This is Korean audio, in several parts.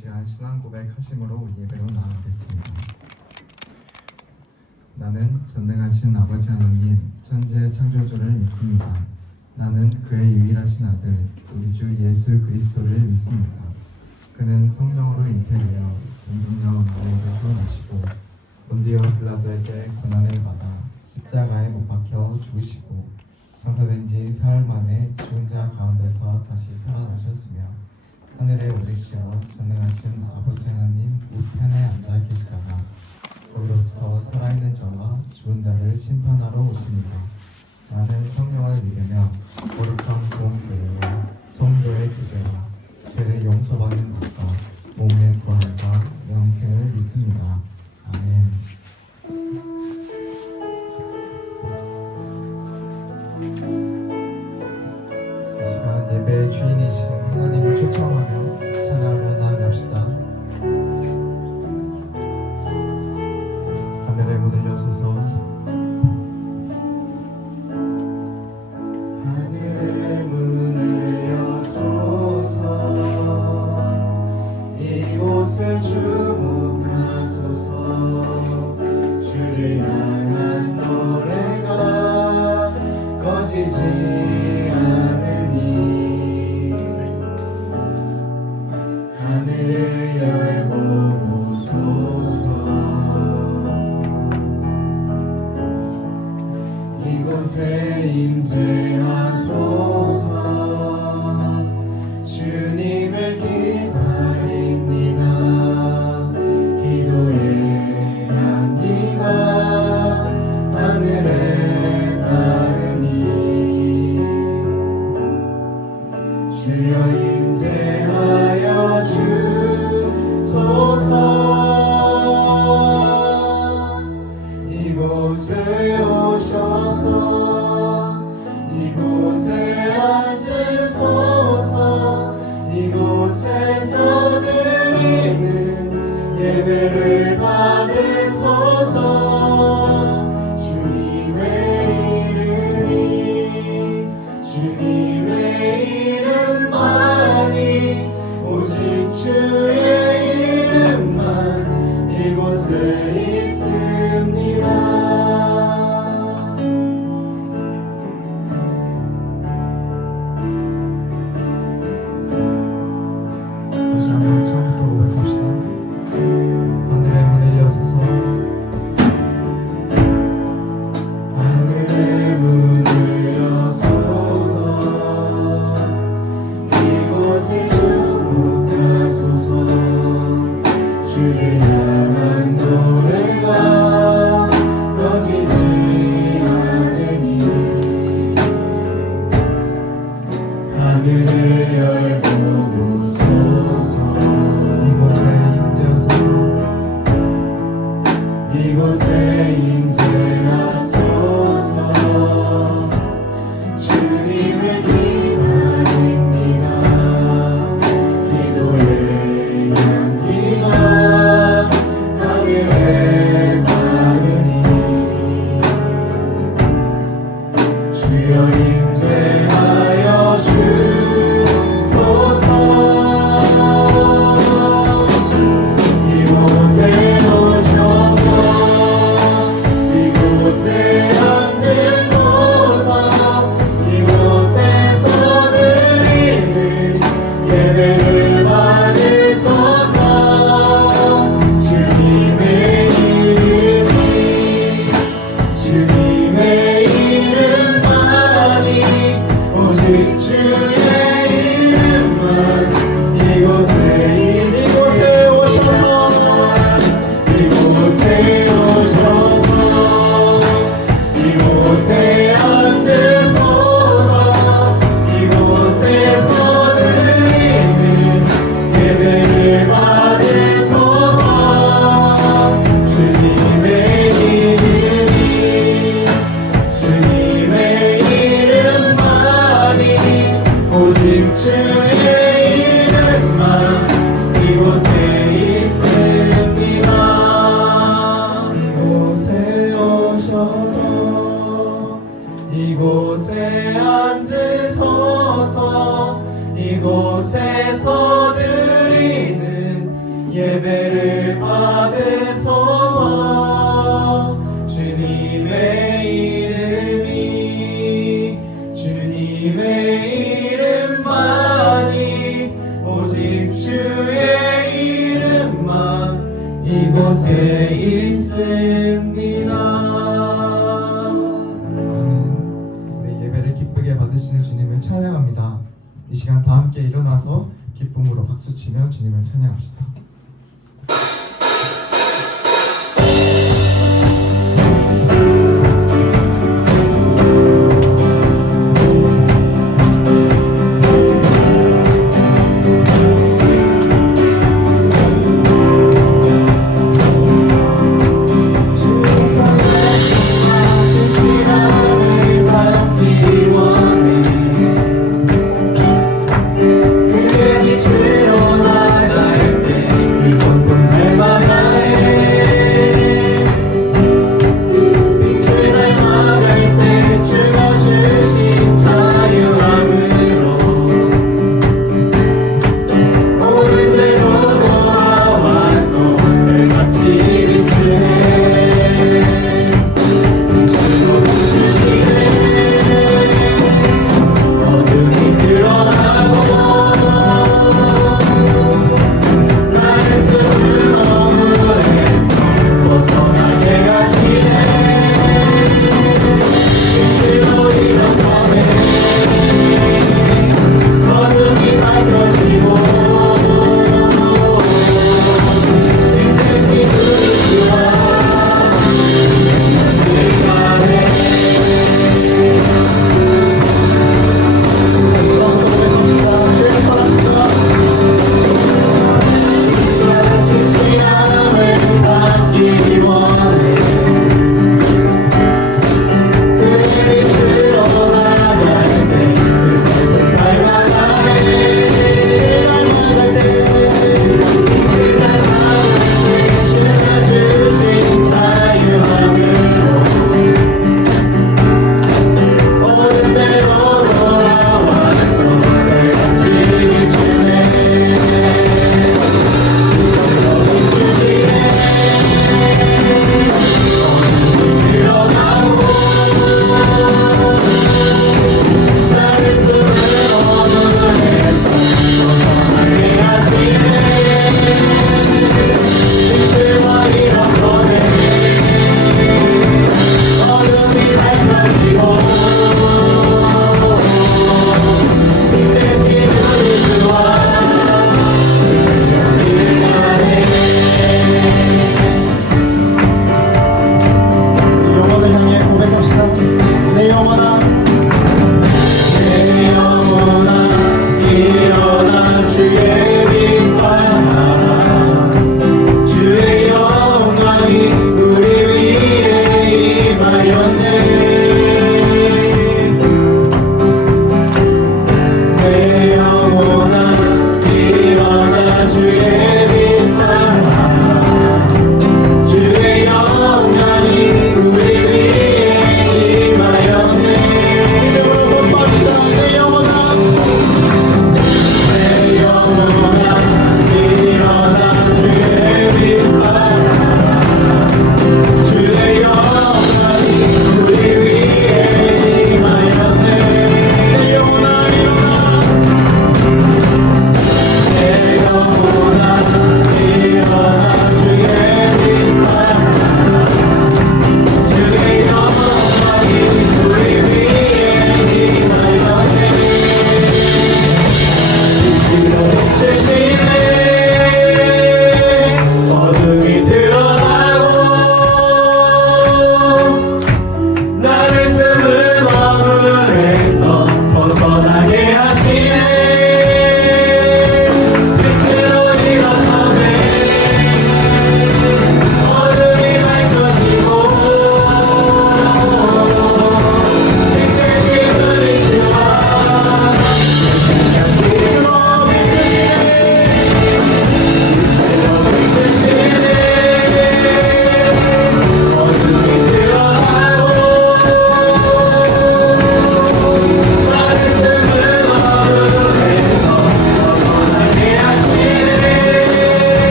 시간 신앙 고백하심으로 예배로 나아가겠습니다. 나는 전능하신 아버지 하나님 천지의 창조주를 믿습니다. 나는 그의 유일하신 아들 우리 주 예수 그리스도를 믿습니다. 그는 성령으로 잉태되어 동정녀 마리아에게서 나시고 본디오 빌라도에게 고난을 받아 십자가에 못 박혀 죽으시고 장사된 지 사흘 만에 죽은 자 가운데서 다시 살아나셨으며 하늘에 오르시어 전능하신 아버지 하나님 우편에 앉아 계시다가 거기로부터 살아있는 자와 죽은 자를 심판하러 오십니다. 나는 성령을 믿으며 거룩한 구원교회와 성도의 구제와 죄를 용서받는 것과 몸의 구원과 영생을 믿습니다. 아멘. 이 시간 예배의 주인이신 하나님을 초청하며 찬양하며 나아갑시다. 하늘의 문을 여소서 하늘의 문을 여소서 이곳을 주목하소서 주를 향한 노래가 꺼지지 않으니 이곳에 있습니다. 아멘. 우리 예배를 기쁘게 받으시는 주님을 찬양합니다. 이 시간 다 함께 일어나서 기쁨으로 박수치며 주님을 찬양합시다. 그의 빛으로 나갈 때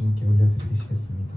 주님께 올려드리시겠습니다.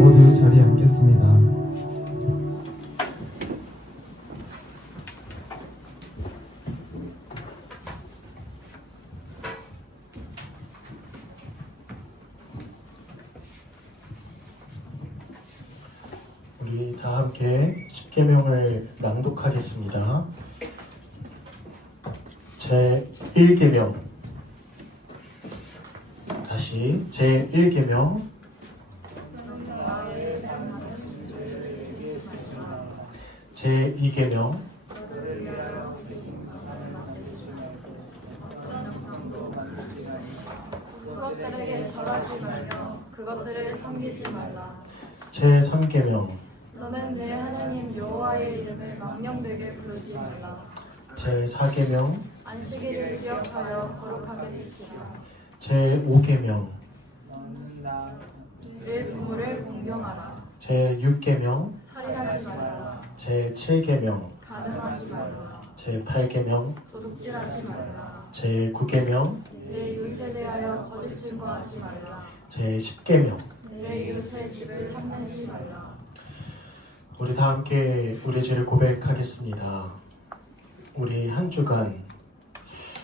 모두 자리에 앉겠습니다. 우리 다 함께 십계명을 낭독하겠습니다. 제1계명, 다시 제1계명. 제2계명. 그것들에게 절하지 말며 그것들을 섬기지 말라. 제3계명. 너는 내 하나님 여호와의 이름을 망령되게 부르지 말라. 제4계명. 안식일을 기억하여 거룩하게 지키라. 제5계명. 내 부모를 공경하라. 제6계명. 살인하지 말라. 제7계명. 가늠하지 말라. 제8계명. 도둑질하지 말라. 제9계명. 내 이웃에 대하여 거짓 증거하지 말라. 제10계명. 내 이웃의 집을 탐내지 말라. 우리 다 함께 우리 죄를 고백하겠습니다. 우리 한 주간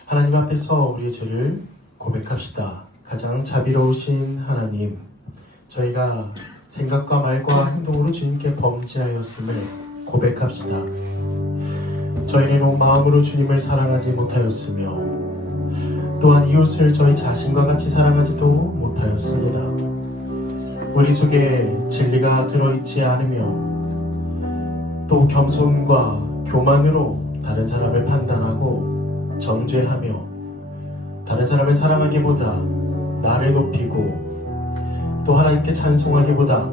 하나님 앞에서 우리의 죄를 고백합시다. 가장 자비로우신 하나님, 저희가 생각과 말과 행동으로 주님께 범죄하였음을 고백합시다. 저희는 온 마음으로 주님을 사랑하지 못하였으며 또한 이웃을 저희 자신과 같이 사랑하지도 못하였습니다. 우리 속에 진리가 들어있지 않으며 또 겸손과 교만으로 다른 사람을 판단하고 정죄하며 다른 사람을 사랑하기보다 나를 높이고 또 하나님께 찬송하기보다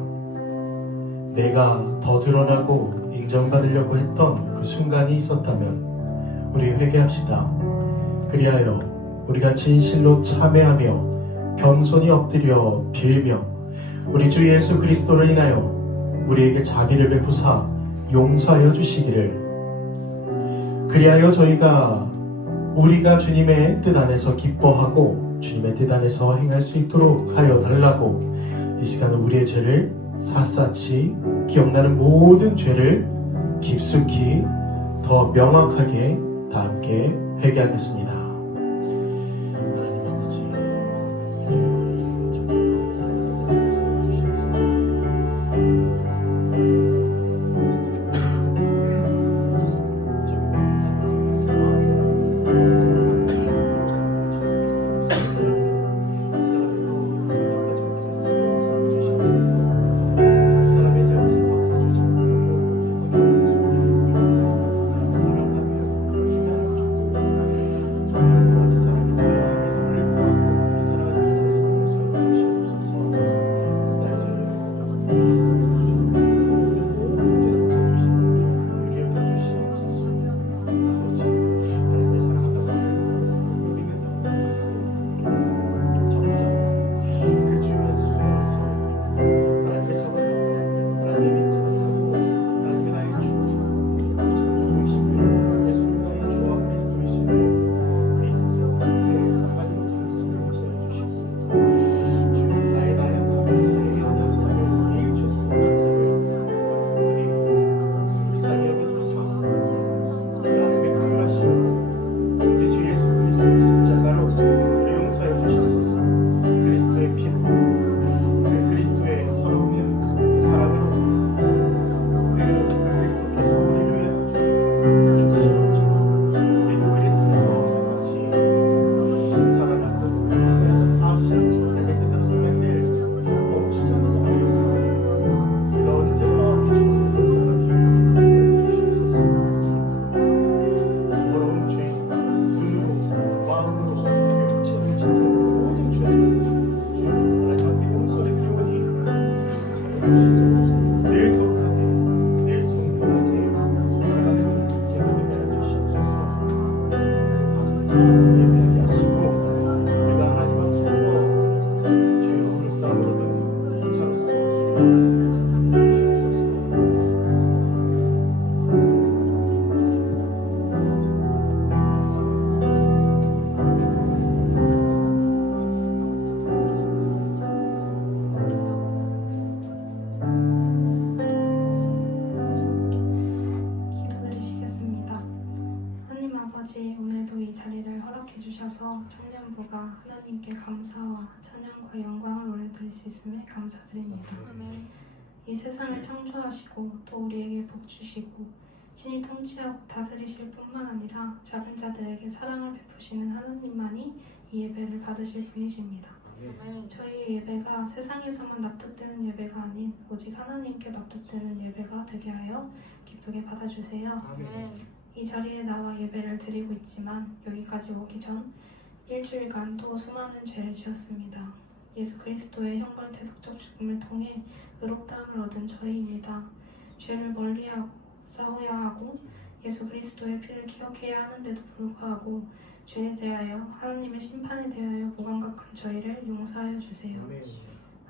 내가 더 드러나고 인정받으려고 했던 그 순간이 있었다면 우리 회개합시다. 그리하여 우리가 진실로 참회하며 겸손히 엎드려 빌며 우리 주 예수 그리스도를 인하여 우리에게 자비를 베푸사 용서하여 주시기를, 그리하여 우리가 주님의 뜻 안에서 기뻐하고 주님의 뜻 안에서 행할 수 있도록 하여 달라고 이 시간은 우리의 죄를 샅샅이 기억나는 모든 죄를 깊숙이 더 명확하게 다 함께 회개하겠습니다. 하나님 아버지, 청년부가 하나님께 감사와 찬양과 영광을 올려드릴 수 있음에 감사드립니다. 아멘. 이 세상을 창조하시고 또 우리에게 복 주시고 친히 통치하고 다스리실 뿐만 아니라 작은 자들에게 사랑을 베푸시는 하나님만이 이 예배를 받으실 분이십니다. 아멘. 저희 예배가 세상에서만 납득되는 예배가 아닌 오직 하나님께 납득되는 예배가 되게 하여 기쁘게 받아주세요. 아멘. 이 자리에 나와 예배를 드리고 있지만 여기까지 오기 전 일주일간 또 수많은 죄를 지었습니다. 예수 그리스도의 형벌대속적 죽음을 통해 의롭다함을 얻은 저희입니다. 죄를 멀리하고 싸워야 하고 예수 그리스도의 피를 기억해야 하는데도 불구하고 죄에 대하여 하나님의 심판에 대하여 무감각한 저희를 용서하여 주세요.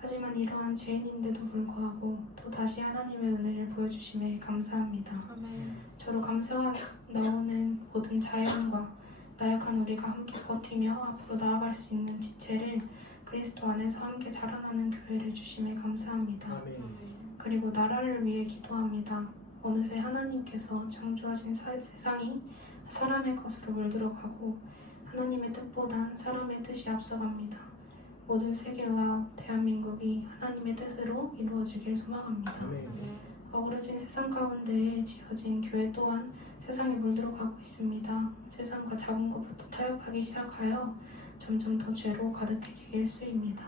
하지만 이러한 죄인인데도 불구하고 또 다시 하나님의 은혜를 보여주심에 감사합니다. 아멘. 저로 감사가 나오는 모든 자연과 나약한 우리가 함께 버티며 앞으로 나아갈 수 있는 지체를 그리스도 안에서 함께 자라나는 교회를 주심에 감사합니다. 아멘. 그리고 나라를 위해 기도합니다. 어느새 하나님께서 창조하신 세상이 사람의 것으로 물들어가고 하나님의 뜻보단 사람의 뜻이 앞서갑니다. 모든 세계와 대한민국이 하나님의 뜻으로 이루어지길 소망합니다. 아멘. 어그러진 세상 가운데에 지어진 교회 또한 세상에 물들어가고 있습니다. 세상과 작은 것부터 타협하기 시작하여 점점 더 죄로 가득해지기 일쑤입니다.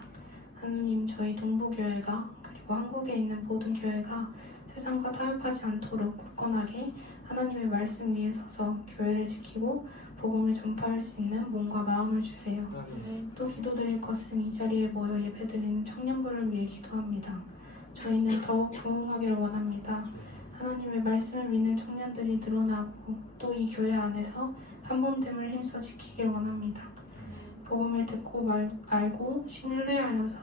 하나님, 저희 동부교회가 그리고 한국에 있는 모든 교회가 세상과 타협하지 않도록 굳건하게 하나님의 말씀 위에 서서 교회를 지키고 복음을 전파할 수 있는 몸과 마음을 주세요. 아멘. 또 기도드릴 것은 이 자리에 모여 예배드리는 청년부를 위해 기도합니다. 저희는 더욱 부흥하기를 원합니다. 하나님의 말씀을 믿는 청년들이 늘어나고 또 이 교회 안에서 한몸됨을 힘써 지키길 원합니다. 복음을 듣고 알고 신뢰하여서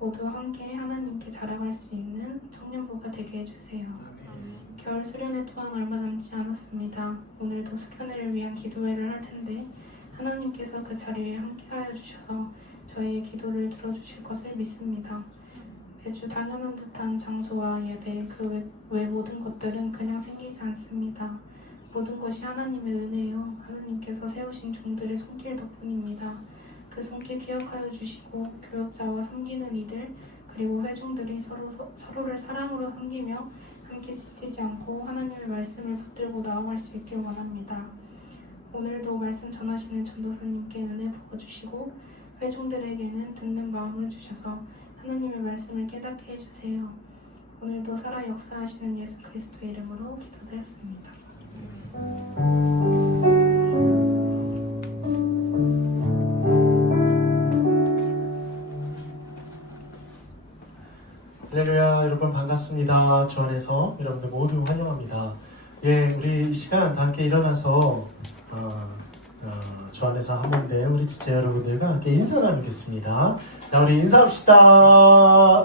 모두 함께 하나님께 자랑할 수 있는 청년부가 되게 해주세요. 아멘. 겨울 수련회 또한 얼마 남지 않았습니다. 오늘도 수련회를 위한 기도회를 할 텐데 하나님께서 그 자리에 함께하여 주셔서 저희의 기도를 들어주실 것을 믿습니다. 매주 당연한 듯한 장소와 예배 그 외 모든 것들은 그냥 생기지 않습니다. 모든 것이 하나님의 은혜요 하나님께서 세우신 종들의 손길 덕분입니다. 그 손길 기억하여 주시고 교역자와 섬기는 이들 그리고 회중들이 서로를 사랑으로 섬기며 함께 지치지 않고 하나님의 말씀을 붙들고 나아갈 수 있길 원합니다. 오늘도 말씀 전하시는 전도사님께 은혜 부어주시고 회중들에게는 듣는 마음을 주셔서 하나님의 말씀을 깨닫게 해주세요. 오늘도 살아 역사하시는 예수 그리스도의 이름으로 기도드렸습니다. 할렐루야. 여러분 반갑습니다. 주 안에서 여러분들 모두 환영합니다. 예, 우리 이 시간 다 함께 일어나서 주 안에서 한몸된 우리 지체 여러분들과 함께 인사 나누겠습니다. 자, 우리 인사합시다.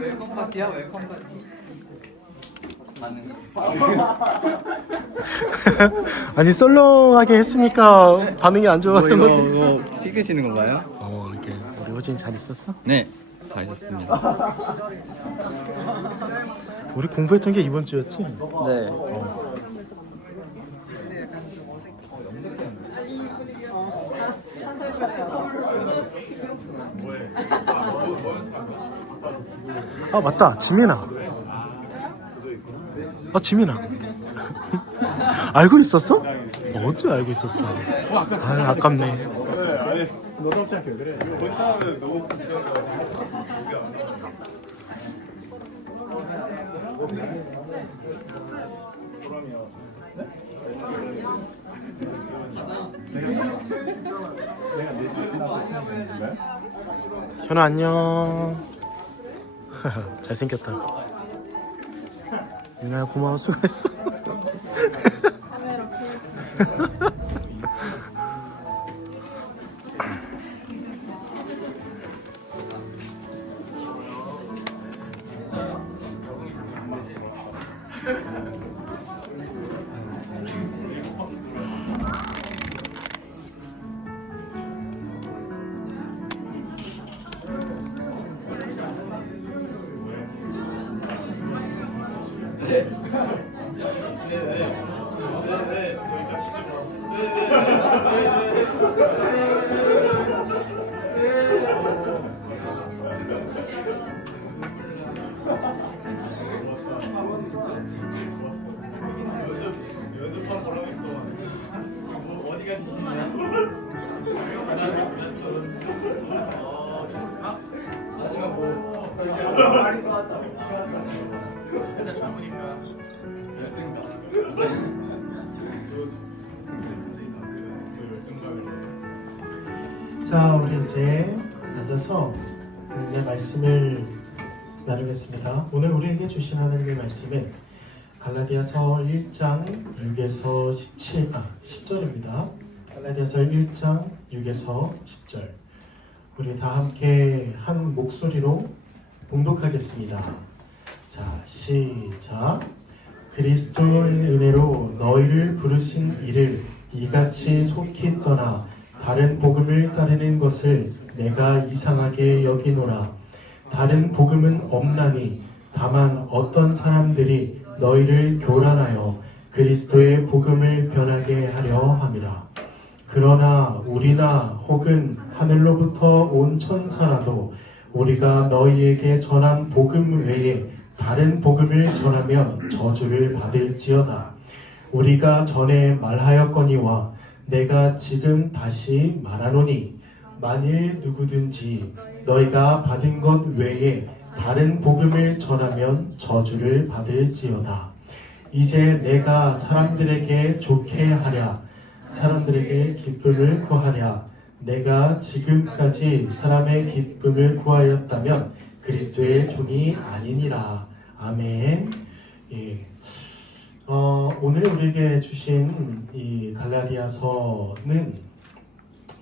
웰컴 파티야? 웰컴 파티. 맞는 거? 아니 썰렁하게 했으니까 반응이 안 좋았던 이거, 건데. 이거 찍으시는 건가요? 이렇게 우리 호진 잘 있었어? 네, 잘 있었습니다. 우리 공부했던 게 이번 주였지? 네. 아 맞다, 지민아. 지민아. 알고 있었어? 어째 알고 있었어? 아 아깝네. 너답지 않게 그래. 현아 안녕. 잘생겼다. 유나야 고마워, 수고했어. 카메라 켜. 자, 우리 이제 앉아서 오늘 말씀을 나누겠습니다. 오늘 우리에게 주신 하나님의 말씀은 갈라디아서 1장 6에서 10절입니다. 갈라디아서 1장 6에서 10절. 우리 다 함께 한 목소리로 봉독하겠습니다. 자, 시작. 그리스도의 은혜로 너희를 부르신 이를 이같이 속히 떠나 다른 복음을 따르는 것을 내가 이상하게 여기노라. 다른 복음은 없나니 다만 어떤 사람들이 너희를 교란하여 그리스도의 복음을 변하게 하려 함이라. 그러나 우리나 혹은 하늘로부터 온 천사라도 우리가 너희에게 전한 복음 외에 다른 복음을 전하면 저주를 받을지어다. 우리가 전에 말하였거니와 내가 지금 다시 말하노니 만일 누구든지 너희가 받은 것 외에 다른 복음을 전하면 저주를 받을지어다. 이제 내가 사람들에게 좋게 하랴, 사람들에게 기쁨을 구하랴. 내가 지금까지 사람의 기쁨을 구하였다면 그리스도의 종이 아니니라. 아멘. 예. 오늘 우리에게 주신 이 갈라디아서는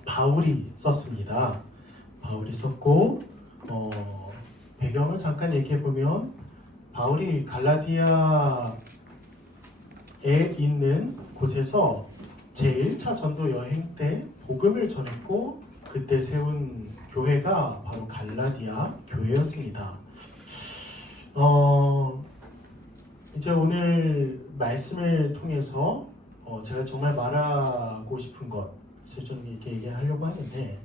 바울이 썼습니다. 바울이 썼고 배경을 잠깐 얘기해 보면 바울이 갈라디아에 있는 곳에서 제1차 전도 여행 때 복음을 전했고 그때 세운 교회가 바로 갈라디아 교회였습니다. 이제 오늘 말씀을 통해서 제가 정말 말하고 싶은 것을 좀 이렇게 얘기하려고 하는데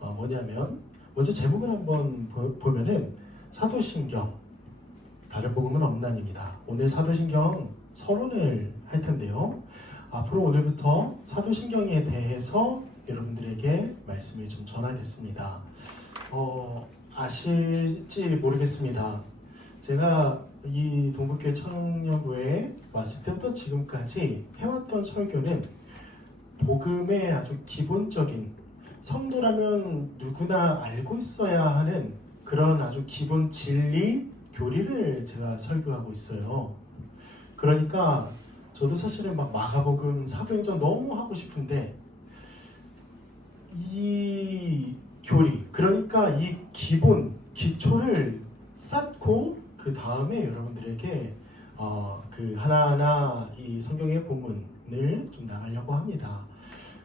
뭐냐면 먼저 제목을 한번 보면은 사도신경 다른 복음은 없나입니다. 오늘 사도신경 서론을 할 텐데요. 앞으로 오늘부터 사도신경에 대해서 여러분들에게 말씀을 좀 전하겠습니다. 아실지 모르겠습니다. 제가 이 동북교회 청년부에 왔을 때부터 지금까지 해왔던 설교는 복음의 아주 기본적인, 성도라면 누구나 알고 있어야 하는 그런 아주 기본 진리, 교리를 제가 설교하고 있어요. 그러니까 저도 사실은 막 마가복음, 사도행전 너무 하고 싶은데 이 교리, 그러니까 이 기본, 기초를 쌓고 그 다음에 여러분들에게 그 하나하나 이 성경의 본문을 좀 나가려고 합니다.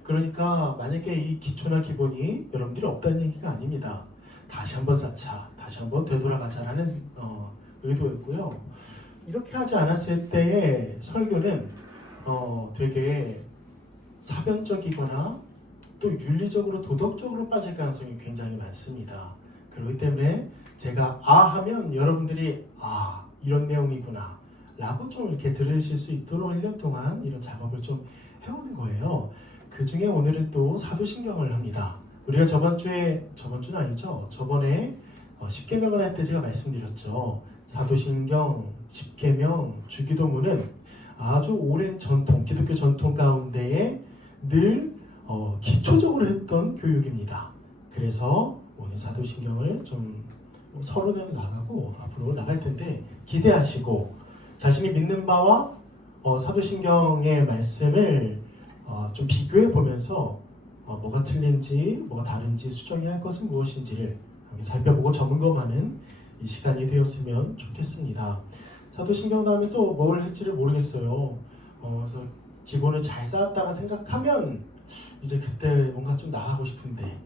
그러니까 만약에 이 기초나 기본이 여러분들이 없다는 얘기가 아닙니다. 다시 한번 쌓자, 다시 한번 되돌아가자라는 의도였고요. 이렇게 하지 않았을 때의 설교는 되게 사변적이거나 또 윤리적으로 도덕적으로 빠질 가능성이 굉장히 많습니다. 그렇기 때문에 제가 하면 여러분들이 이런 내용이구나 라고 좀 이렇게 들으실 수 있도록 1년 동안 이런 작업을 좀 해오는 거예요. 그 중에 오늘은 또 사도신경을 합니다. 우리가 저번주는 아니죠. 저번에 10계명을 할 때 제가 말씀드렸죠. 사도신경, 10계명, 주기도문은 아주 오랜 전통, 기독교 전통 가운데에 늘 기초적으로 했던 교육입니다. 그래서 오늘 사도신경을 좀 서론을 나가고 앞으로 나갈 텐데 기대하시고 자신이 믿는 바와 사도신경의 말씀을 좀 비교해 보면서 뭐가 틀린지 뭐가 다른지 수정해야 할 것은 무엇인지를 살펴보고 점검하는 이 시간이 되었으면 좋겠습니다. 사도신경 다음에 또 뭘 할지를 모르겠어요. 그래서 기본을 잘 쌓았다가 생각하면 이제 그때 뭔가 좀 나가고 싶은데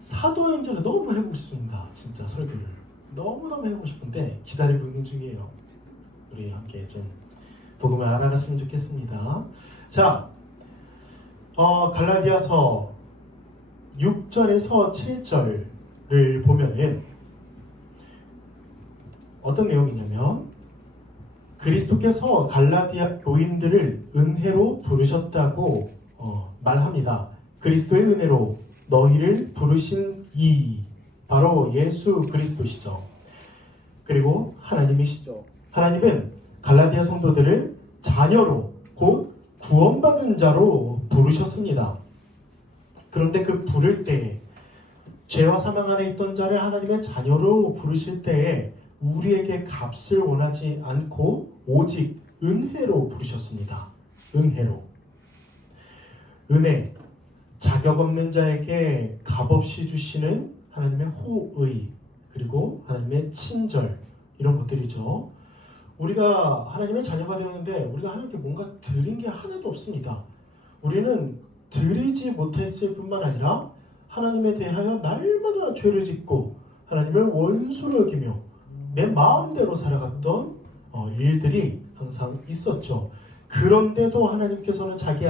사도행전을 너무 해보고 싶습니다. 진짜 설교를 너무너무 해보고 싶은데 기다리고 있는 중이에요. 우리 함께 좀 복음을 알아갔으면 좋겠습니다. 자, 갈라디아서 6절에서 7절을 보면은 어떤 내용이냐면 그리스도께서 갈라디아 교인들을 은혜로 부르셨다고 말합니다. 그리스도의 은혜로 너희를 부르신 이 바로 예수 그리스도시죠. 그리고 하나님이시죠. 하나님은 갈라디아 성도들을 자녀로 곧 구원받은 자로 부르셨습니다. 그런데 그 부를 때에 죄와 사망 안에 있던 자를 하나님의 자녀로 부르실 때에 우리에게 값을 원하지 않고 오직 은혜로 부르셨습니다. 은혜로. 은혜, 자격 없는 자에게 값없이 주시는 하나님의 호의, 그리고 하나님의 친절, 이런 것들이죠. 우리가 하나님의 자녀가 되었는데 우리가 하나님께 뭔가 드린 게 하나도 없습니다. 우리는 드리지 못했을 뿐만 아니라 하나님에 대하여 날마다 죄를 짓고 하나님을 원수로 여기며 내 마음대로 살아갔던 일들이 항상 있었죠. 그런데도 하나님께서는 자기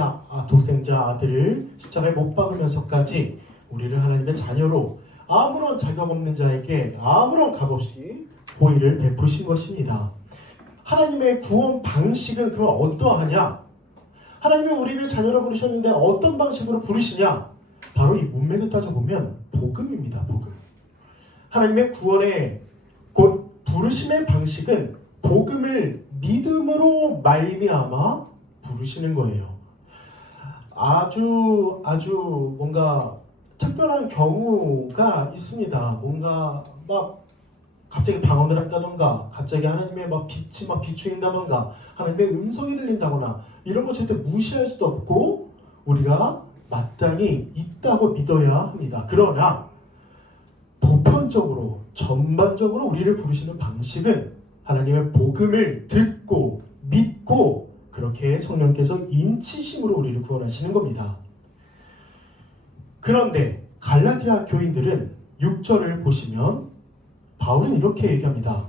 독생자 아들을 십자가에 못 박으면서까지 우리를 하나님의 자녀로 아무런 자격 없는 자에게 아무런 값없이 호의를 베푸신 것입니다. 하나님의 구원 방식은 그럼 어떠하냐? 하나님이 우리를 자녀로 부르셨는데 어떤 방식으로 부르시냐? 바로 이 문맥을 따져보면 복음입니다. 복음. 하나님의 구원의 곧 부르심의 방식은 복음을 믿음으로 말미암아 부르시는 거예요. 아주 뭔가 특별한 경우가 있습니다. 뭔가 막 갑자기 방언을 한다던가, 갑자기 하나님의 빛이 비추인다던가, 하나님의 음성이 들린다거나 이런 거 절대 무시할 수도 없고 우리가 마땅히 있다고 믿어야 합니다. 그러나 보편적으로 전반적으로 우리를 부르시는 방식은 하나님의 복음을 듣고 믿고 그렇게 성령께서 인치심으로 우리를 구원하시는 겁니다. 그런데 갈라디아 교인들은 6절을 보시면 바울은 이렇게 얘기합니다.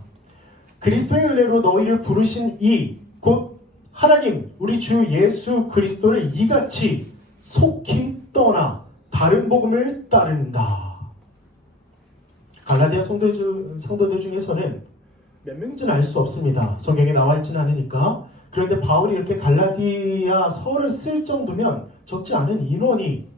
그리스도의 은혜로 너희를 부르신 이 곧 하나님 우리 주 예수 그리스도를 이같이 속히 떠나 다른 복음을 따른다. 갈라디아 성도들 중에서는 몇 명인지는 알 수 없습니다. 성경에 나와 있지는 않으니까. 그런데 바울이 이렇게 갈라디아 서를 쓸 정도면 적지 않은 인원이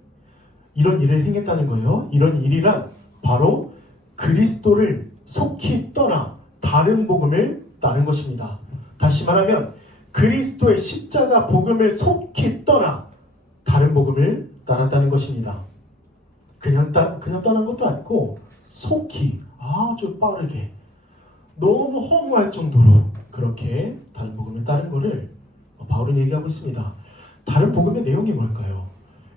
이런 일을 행했다는 거예요. 이런 일이란 바로 그리스도를 속히 떠나 다른 복음을 따른 것입니다. 다시 말하면 그리스도의 십자가 복음을 속히 떠나 다른 복음을 따랐다는 것입니다. 그냥 떠난 것도 아니고 속히 아주 빠르게 너무 허무할 정도로 그렇게 다른 복음을 따른 것을 바울은 얘기하고 있습니다. 다른 복음의 내용이 뭘까요?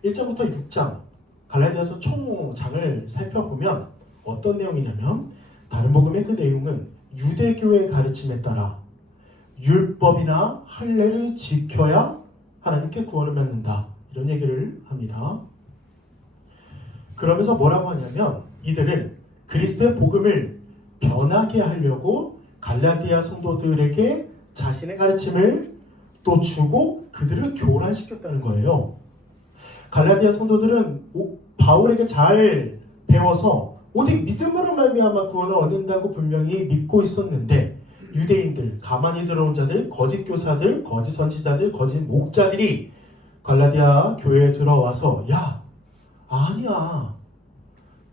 1장부터 6장 갈라디아서 총장을 살펴보면 어떤 내용이냐면 다른 복음의 그 내용은 유대교의 가르침에 따라 율법이나 할례를 지켜야 하나님께 구원을 받는다. 이런 얘기를 합니다. 그러면서 뭐라고 하냐면 이들은 그리스도의 복음을 변하게 하려고 갈라디아 성도들에게 자신의 가르침을 또 주고 그들을 교란시켰다는 거예요. 갈라디아 성도들은 바울에게 잘 배워서 오직 믿음으로 말미암아 구원을 얻는다고 분명히 믿고 있었는데 유대인들, 가만히 들어온 자들, 거짓 교사들, 거짓 선지자들, 거짓 목자들이 갈라디아 교회에 들어와서 야, 아니야.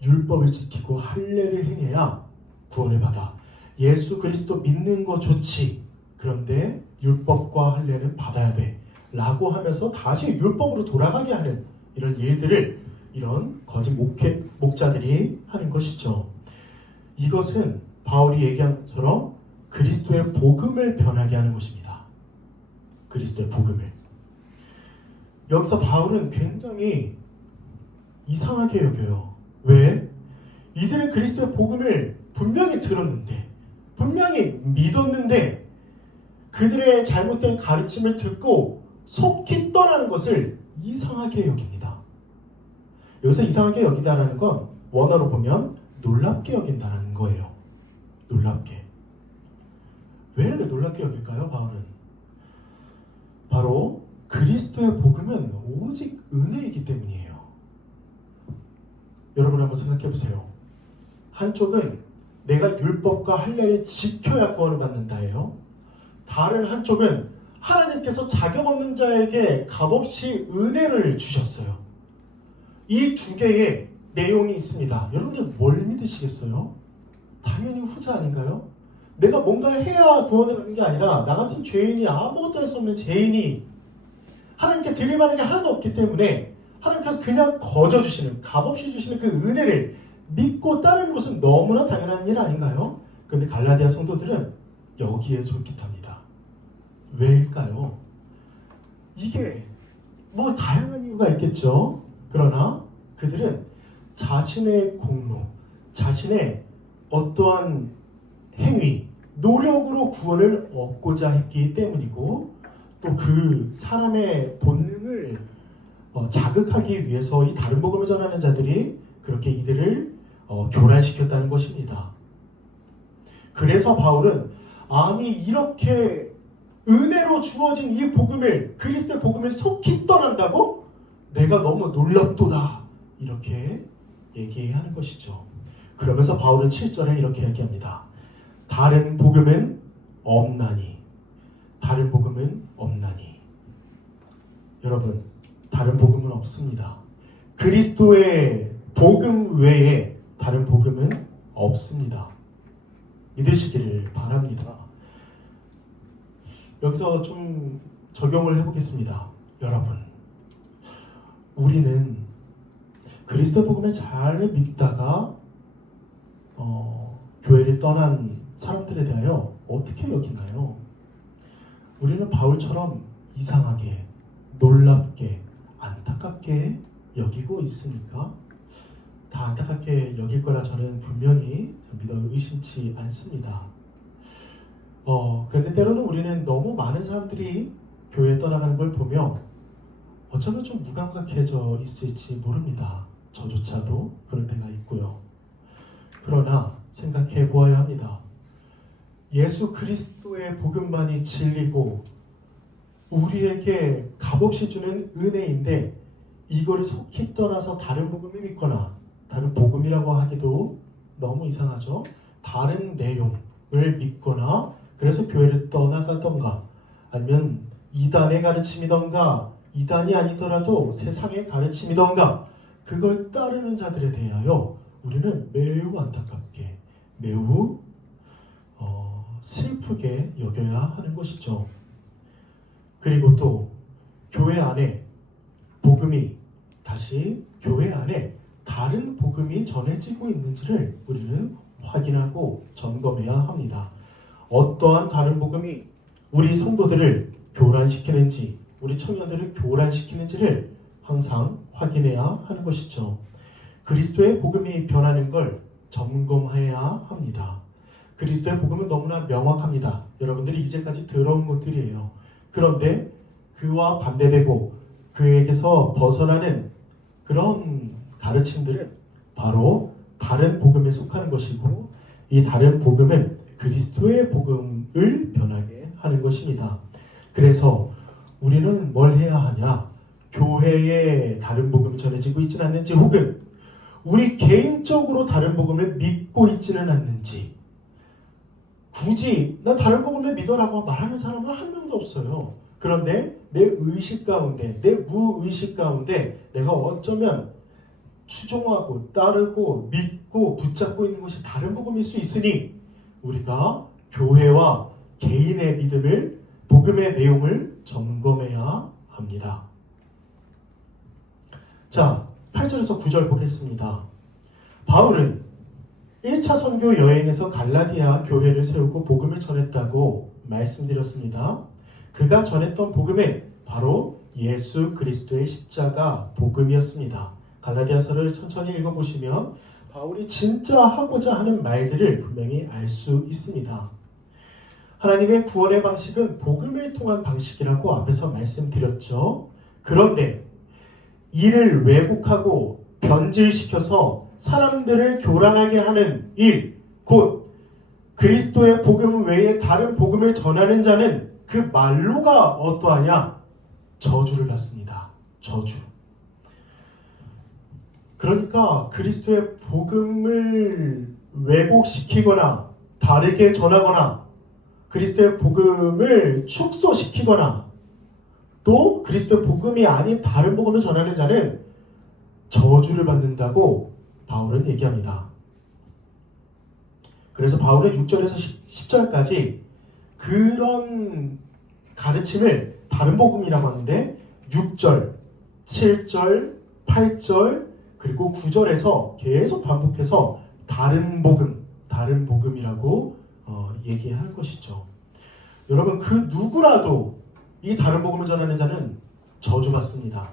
율법을 지키고 할례를 행해야 구원을 받아. 예수 그리스도 믿는 거 좋지. 그런데 율법과 할례는 받아야 돼. 라고 하면서 다시 율법으로 돌아가게 하는 이런 일들을 이런 거짓 목자들이 하는 것이죠. 이것은 바울이 얘기한 것처럼 그리스도의 복음을 변하게 하는 것입니다. 그리스도의 복음을. 여기서 바울은 굉장히 이상하게 여겨요. 왜? 이들은 그리스도의 복음을 분명히 들었는데, 분명히 믿었는데, 그들의 잘못된 가르침을 듣고 속히 떠나는 것을 이상하게 여깁니다. 여기서 이상하게 여기다라는 건 원어로 보면 놀랍게 여긴다는 거예요. 놀랍게. 왜 놀랍게 여길까요, 바울은? 바로 그리스도의 복음은 오직 은혜이기 때문이에요. 여러분 한번 생각해 보세요. 한쪽은 내가 율법과 할례를 지켜야 구원을 받는다예요. 다른 한쪽은 하나님께서 자격 없는 자에게 값없이 은혜를 주셨어요. 이 두 개의 내용이 있습니다. 여러분들 뭘 믿으시겠어요? 당연히 후자 아닌가요? 내가 뭔가를 해야 구원을 받는 게 아니라 나 같은 죄인이 아무것도 할 수 없는 죄인이 하나님께 드릴 만한 게 하나도 없기 때문에 하나님께서 그냥 거저주시는, 값없이 주시는 그 은혜를 믿고 따르는 것은 너무나 당연한 일 아닌가요? 그런데 갈라디아 성도들은 여기에 솔깃합니다. 왜일까요? 이게 뭐 다양한 이유가 있겠죠. 그러나 그들은 자신의 공로, 자신의 어떠한 행위, 노력으로 구원을 얻고자 했기 때문이고, 또 그 사람의 본능을 자극하기 위해서 이 다른 복음을 전하는 자들이 그렇게 이들을 교란시켰다는 것입니다. 그래서 바울은 아니 이렇게 은혜로 주어진 이 복음을, 그리스도의 복음을 속히 떠난다고? 내가 너무 놀랍도다, 이렇게 얘기하는 것이죠. 그러면서 바울은 7절에 이렇게 얘기합니다. 다른 복음은 없나니. 다른 복음은 없나니. 여러분, 다른 복음은 없습니다. 그리스도의 복음 외에 다른 복음은 없습니다. 믿으시기를 바랍니다. 여기서 좀 적용을 해보겠습니다. 여러분, 우리는 그리스도 복음을 잘 믿다가 교회를 떠난 사람들에 대하여 어떻게 여기나요? 우리는 바울처럼 이상하게, 놀랍게, 안타깝게 여기고 있으니까 다 안타깝게 여길 거라 저는 분명히 믿어 의심치 않습니다. 그런데 때로는 우리는 너무 많은 사람들이 교회에 떠나가는 걸 보며 어쩌면 좀 무감각해져 있을지 모릅니다. 저조차도 그런 때가 있고요. 그러나 생각해 보아야 합니다. 예수 그리스도의 복음만이 진리고 우리에게 값없이 주는 은혜인데, 이거를 속히 떠나서 다른 복음을 믿거나, 다른 복음이라고 하기도 너무 이상하죠. 다른 내용을 믿거나, 그래서 교회를 떠나가던가, 아니면 이단의 가르침이던가, 이단이 아니더라도 세상의 가르침이던가, 그걸 따르는 자들에 대하여 우리는 매우 안타깝게, 매우 슬프게 여겨야 하는 것이죠. 그리고 또 교회 안에 복음이, 다시 교회 안에 다른 복음이 전해지고 있는지를 우리는 확인하고 점검해야 합니다. 어떠한 다른 복음이 우리 성도들을 교란시키는지, 우리 청년들을 교란시키는지를 항상 확인해야 하는 것이죠. 그리스도의 복음이 변하는 걸 점검해야 합니다. 그리스도의 복음은 너무나 명확합니다. 여러분들이 이제까지 들어온 것들이에요. 그런데 그와 반대되고 그에게서 벗어나는 그런 가르침들은 바로 다른 복음에 속하는 것이고, 이 다른 복음은 그리스도의 복음을 변하게 하는 것입니다. 그래서 우리는 뭘 해야 하냐? 교회에 다른 복음이 전해지고 있지는 않는지, 혹은 우리 개인적으로 다른 복음을 믿고 있지는 않는지, 굳이 나 다른 복음을 믿어라고 말하는 사람은 한 명도 없어요. 그런데 내 의식 가운데, 내 무의식 가운데 내가 어쩌면 추종하고 따르고 믿고 붙잡고 있는 것이 다른 복음일 수 있으니, 우리가 교회와 개인의 믿음을, 복음의 내용을 점검해야 합니다. 자, 8절에서 9절 보겠습니다. 바울은 1차 선교 여행에서 갈라디아 교회를 세우고 복음을 전했다고 말씀드렸습니다. 그가 전했던 복음은 바로 예수 그리스도의 십자가 복음이었습니다. 갈라디아서를 천천히 읽어보시면 바울이 진짜 하고자 하는 말들을 분명히 알 수 있습니다. 하나님의 구원의 방식은 복음을 통한 방식이라고 앞에서 말씀드렸죠. 그런데 이를 왜곡하고 변질시켜서 사람들을 교란하게 하는 일, 곧 그리스도의 복음 외에 다른 복음을 전하는 자는 그 말로가 어떠하냐? 저주를 받습니다. 저주. 그러니까 그리스도의 복음을 왜곡시키거나 다르게 전하거나 그리스도의 복음을 축소시키거나 또 그리스도의 복음이 아닌 다른 복음을 전하는 자는 저주를 받는다고 바울은 얘기합니다. 그래서 바울은 6절에서 10절까지 그런 가르침을 다른 복음이라고 하는데 6절, 7절, 8절 그리고 9절에서 계속 반복해서 다른 복음이라고 얘기하는 것이죠. 여러분 그 누구라도 이 다른 복음을 전하는 자는 저주받습니다.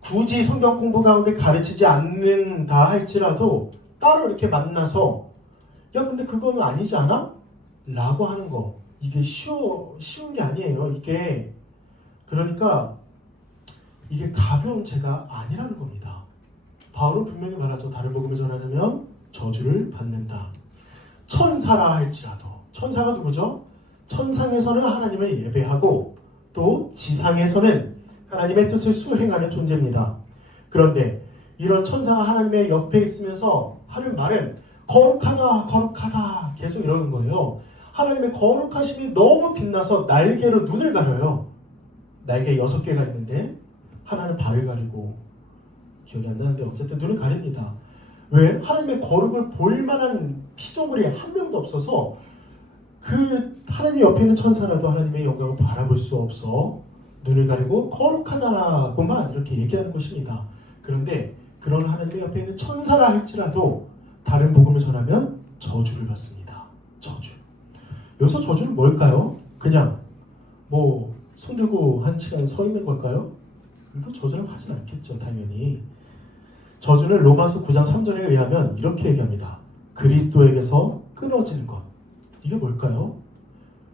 굳이 성경 공부 가운데 가르치지 않는다 할지라도 따로 이렇게 만나서 야 근데 그거는 아니지 않아? 라고 하는 거 이게 쉬운 게 아니에요. 그러니까 이게 가벼운 죄가 아니라는 겁니다. 바울은 분명히 말하죠. 다른 복음을 전하려면 저주를 받는다. 천사라 할지라도 천사가 누구죠? 천상에서는 하나님을 예배하고 또 지상에서는 하나님의 뜻을 수행하는 존재입니다. 그런데 이런 천사가 하나님의 옆에 있으면서 하는 말은 거룩하다 거룩하다 계속 이러는 거예요. 하나님의 거룩하심이 너무 빛나서 날개로 눈을 가려요. 날개 6개가 있는데 하나는 발을 가리고 기억이 안 나는데 어쨌든 눈을 가립니다. 왜? 하나님의 거룩을 볼 만한 피조물이 한 명도 없어서 그 하나님 옆에 있는 천사라도 하나님의 영광을 바라볼 수 없어 눈을 가리고 거룩하다고만 이렇게 얘기하는 것입니다. 그런데 그런 하나님의 옆에 있는 천사라 할지라도 다른 복음을 전하면 저주를 받습니다. 저주. 여기서 저주는 뭘까요? 그냥 손 들고 한 시간 서 있는 걸까요? 이거 저주라고 하진 않겠죠. 당연히. 저주는 로마서 9장 3절에 의하면 이렇게 얘기합니다. 그리스도에게서 끊어지는 것. 이게 뭘까요?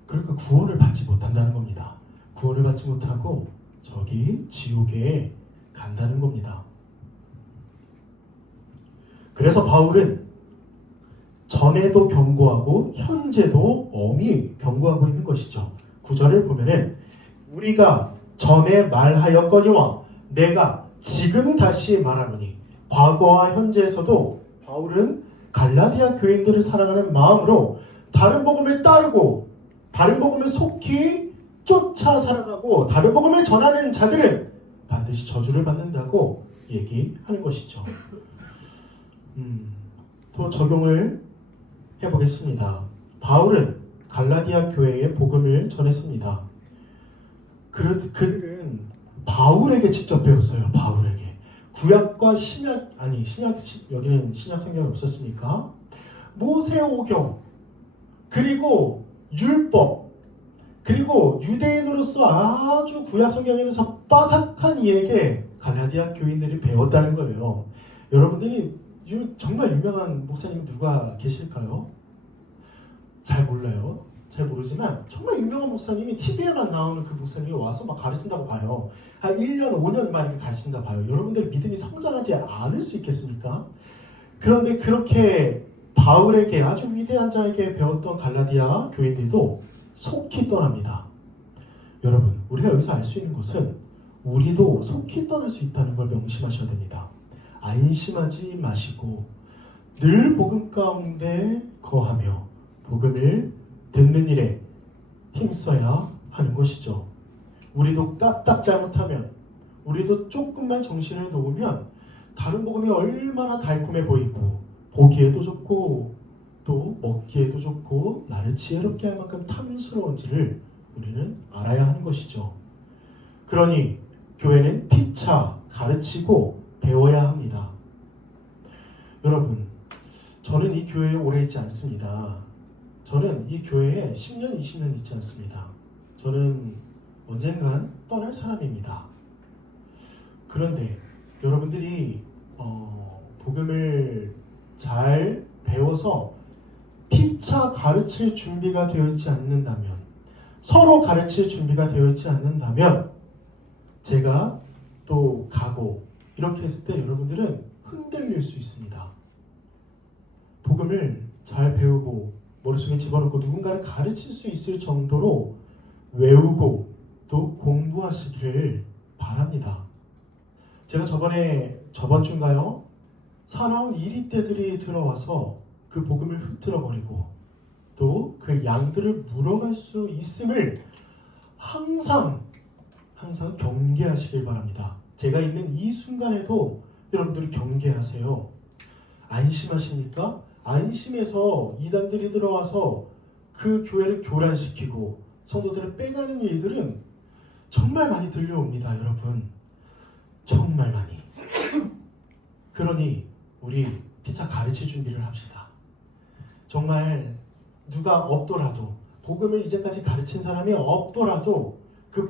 그러니까 구원을 받지 못한다는 겁니다. 구원을 받지 못하고 저기 지옥에 간다는 겁니다. 그래서 바울은 전에도 경고하고 현재도 엄히 경고하고 있는 것이죠. 9절을 보면은 우리가 전에 말하였거니와 내가 지금 다시 말하노니 과거와 현재에서도 바울은 갈라디아 교인들을 사랑하는 마음으로 다른 복음을 따르고 다른 복음을 속히 쫓아 살아가고 다른 복음을 전하는 자들은 반드시 저주를 받는다고 얘기하는 것이죠. 또 적용을 해보겠습니다. 바울은 갈라디아 교회에 복음을 전했습니다. 그들은 바울에게 직접 배웠어요. 바울에게. 구약과 신약 여기는 신약 성경이 없었으니까 모세오경 그리고 율법 그리고 유대인으로서 아주 구약 성경에 대해서 빠삭한 이에게 갈라디아 교인들이 배웠다는 거예요. 여러분들이 정말 유명한 목사님 누가 계실까요? 잘 몰라요. 잘 모르지만 정말 유명한 목사님이 TV에만 나오는 그 목사님이 와서 막 가르친다고 봐요. 한 1년, 5년만 이렇게 가르친다 봐요. 여러분들 믿음이 성장하지 않을 수 있겠습니까? 그런데 그렇게 바울에게 아주 위대한 자에게 배웠던 갈라디아 교인들도 속히 떠납니다. 여러분, 우리가 여기서 알 수 있는 것은 우리도 속히 떠날 수 있다는 걸 명심하셔야 됩니다. 안심하지 마시고 늘 복음 가운데 거하며 복음을 듣는 일에 힘써야 하는 것이죠. 우리도 까딱 잘못하면 우리도 조금만 정신을 놓으면 다른 복음이 얼마나 달콤해 보이고 보기에도 좋고 또 먹기에도 좋고 나를 지혜롭게 할 만큼 탐스러운지를 우리는 알아야 하는 것이죠. 그러니 교회는 피차 가르치고 배워야 합니다. 여러분, 저는 이 교회에 오래 있지 않습니다. 저는 이 교회에 10년, 20년 있지 않습니다. 저는 언젠간 떠날 사람입니다. 그런데 여러분들이 복음을 잘 배워서 피차 가르칠 준비가 되어 있지 않는다면, 서로 가르칠 준비가 되어 있지 않는다면 제가 또 가고 이렇게 했을 때 여러분들은 흔들릴 수 있습니다. 복음을 잘 배우고 머릿속에 집어넣고 누군가를 가르칠 수 있을 정도로 외우고 또 공부하시기를 바랍니다. 제가 저번 주인가요? 사나운 이리 때들이 들어와서 그 복음을 흩뜨려 버리고 또 그 양들을 물어갈 수 있음을 항상 경계하시길 바랍니다. 제가 있는 이 순간에도 여러분들이 경계하세요. 안심하십니까? 안심해서 이단들이 들어와서 그 교회를 교란시키고 성도들을 빼가는 일들은 정말 많이 들려옵니다, 여러분. 정말 많이. 그러니 우리 피차 가르칠 준비를 합시다. 정말 누가 없더라도, 복음을 이제까지 가르친 사람이 없더라도 그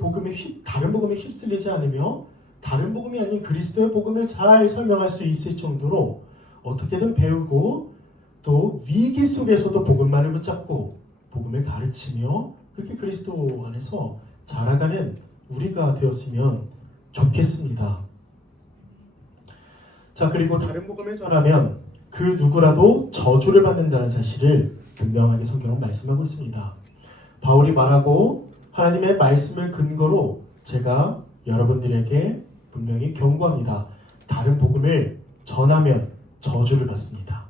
다른 복음에 휩쓸리지 않으며 다른 복음이 아닌 그리스도의 복음을 잘 설명할 수 있을 정도로 어떻게든 배우고 또 위기 속에서도 복음만을 붙잡고 복음을 가르치며 그렇게 그리스도 안에서 자라가는 우리가 되었으면 좋겠습니다. 자, 그리고 다른 복음을 전하면 그 누구라도 저주를 받는다는 사실을 분명하게 성경은 말씀하고 있습니다. 바울이 말하고 하나님의 말씀을 근거로 제가 여러분들에게 분명히 경고합니다. 다른 복음을 전하면 저주를 받습니다.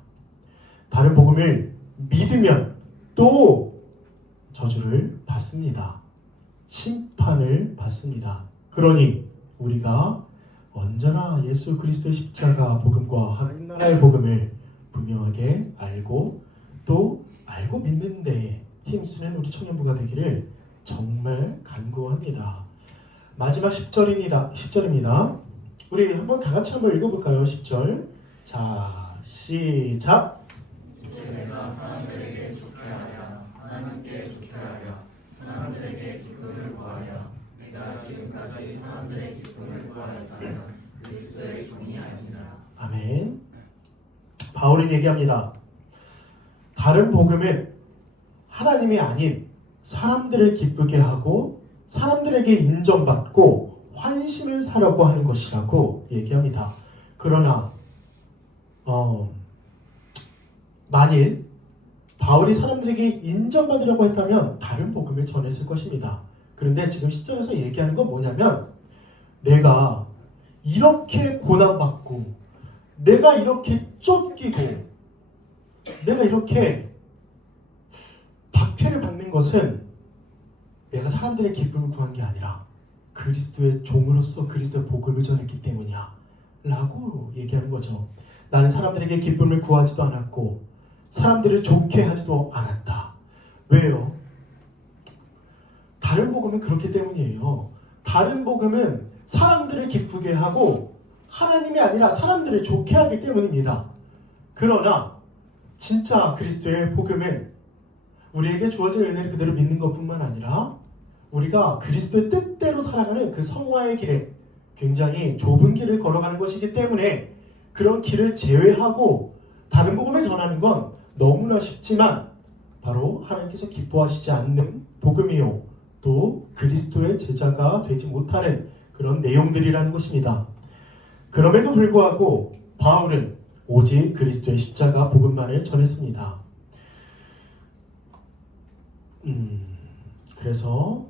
다른 복음을 믿으면 또 저주를 받습니다. 심판을 받습니다. 그러니 우리가 언제나 예수 그리스도의 십자가 복음과 하나님 나라의 복음을 분명하게 알고 또 알고 믿는 데에 힘쓰는 우리 청년부가 되기를 정말 간구합니다. 마지막 10절입니다. 우리 한번 다 같이 한번 읽어볼까요? 10절. 자, 시작. 이제 내가 사람들에게 좋게 하랴 하나님께 좋게 하랴 사람들에게 기쁨을 구하랴 내가 지금까지 사람들의 기쁨을 구하였다면 그리스도의 종이 아니라. 아멘. 바울이 얘기합니다. 다른 복음은 하나님이 아닌 사람들을 기쁘게 하고 사람들에게 인정받고 환심을 사려고 하는 것이라고 얘기합니다. 그러나 만일 바울이 사람들에게 인정받으려고 했다면 다른 복음을 전했을 것입니다. 그런데 지금 10절에서 얘기하는 건 뭐냐면 내가 이렇게 고난받고 내가 이렇게 쫓기고 내가 이렇게 박해를 받는 것은 내가 사람들의 기쁨을 구한 게 아니라 그리스도의 종으로서 그리스도의 복음을 전했기 때문이야 라고 얘기하는 거죠. 나는 사람들에게 기쁨을 구하지도 않았고 사람들을 좋게 하지도 않았다. 왜요? 다른 복음은 그렇기 때문이에요. 다른 복음은 사람들을 기쁘게 하고 하나님이 아니라 사람들을 좋게 하기 때문입니다. 그러나 진짜 그리스도의 복음은 우리에게 주어진 은혜를 그대로 믿는 것뿐만 아니라 우리가 그리스도의 뜻대로 살아가는 그 성화의 길에 굉장히 좁은 길을 걸어가는 것이기 때문에 그런 길을 제외하고 다른 복음을 전하는 건 너무나 쉽지만 바로 하나님께서 기뻐하시지 않는 복음이요 또 그리스도의 제자가 되지 못하는 그런 내용들이라는 것입니다. 그럼에도 불구하고 바울은 오직 그리스도의 십자가 복음만을 전했습니다. 그래서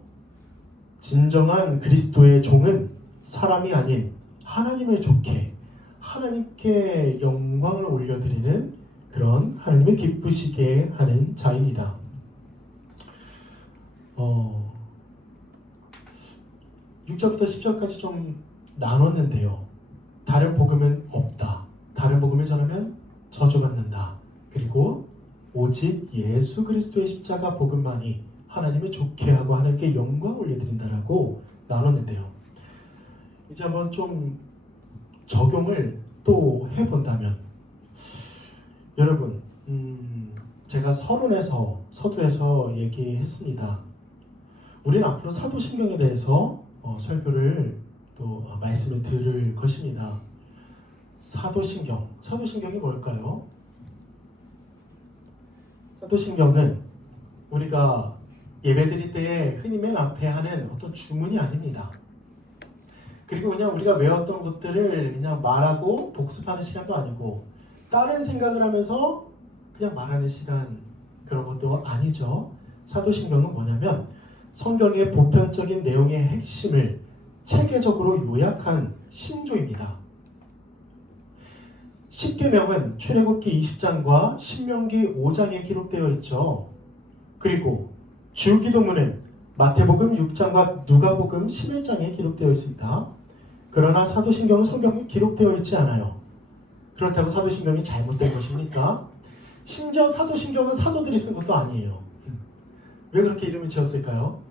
진정한 그리스도의 종은 사람이 아닌 하나님을 좋게 하나님께 영광을 올려드리는 그런 하나님을 기쁘시게 하는 자입니다. 6절부터 10절까지 좀 나눴는데요. 다른 복음은 없다. 다른 복음을 전하면 저주받는다. 그리고 오직 예수 그리스도의 십자가 복음만이 하나님을 좋게 하고 하나님께 영광을 올려드린다라고 나눴는데요. 이제 한번 좀 적용을 또 해본다면 여러분 제가 서두에서 얘기했습니다. 우리는 앞으로 사도신경에 대해서 설교를 또 말씀을 들을 것입니다. 사도신경이 뭘까요? 사도신경은 우리가 예배드릴 때에 흔히 맨 앞에 하는 어떤 주문이 아닙니다. 그리고 그냥 우리가 외웠던 것들을 그냥 말하고 복습하는 시간도 아니고 다른 생각을 하면서 그냥 말하는 시간, 그런 것도 아니죠. 사도신경은 뭐냐면 성경의 보편적인 내용의 핵심을 체계적으로 요약한 신조입니다. 십계명은 출애굽기 20장과 신명기 5장에 기록되어 있죠. 그리고 주기도문은 마태복음 6장과 누가복음 11장에 기록되어 있습니다. 그러나 사도신경은 성경에 기록되어 있지 않아요. 그렇다고 사도신경이 잘못된 것입니까? 심지어 사도신경은 사도들이 쓴 것도 아니에요. 왜 그렇게 이름을 지었을까요?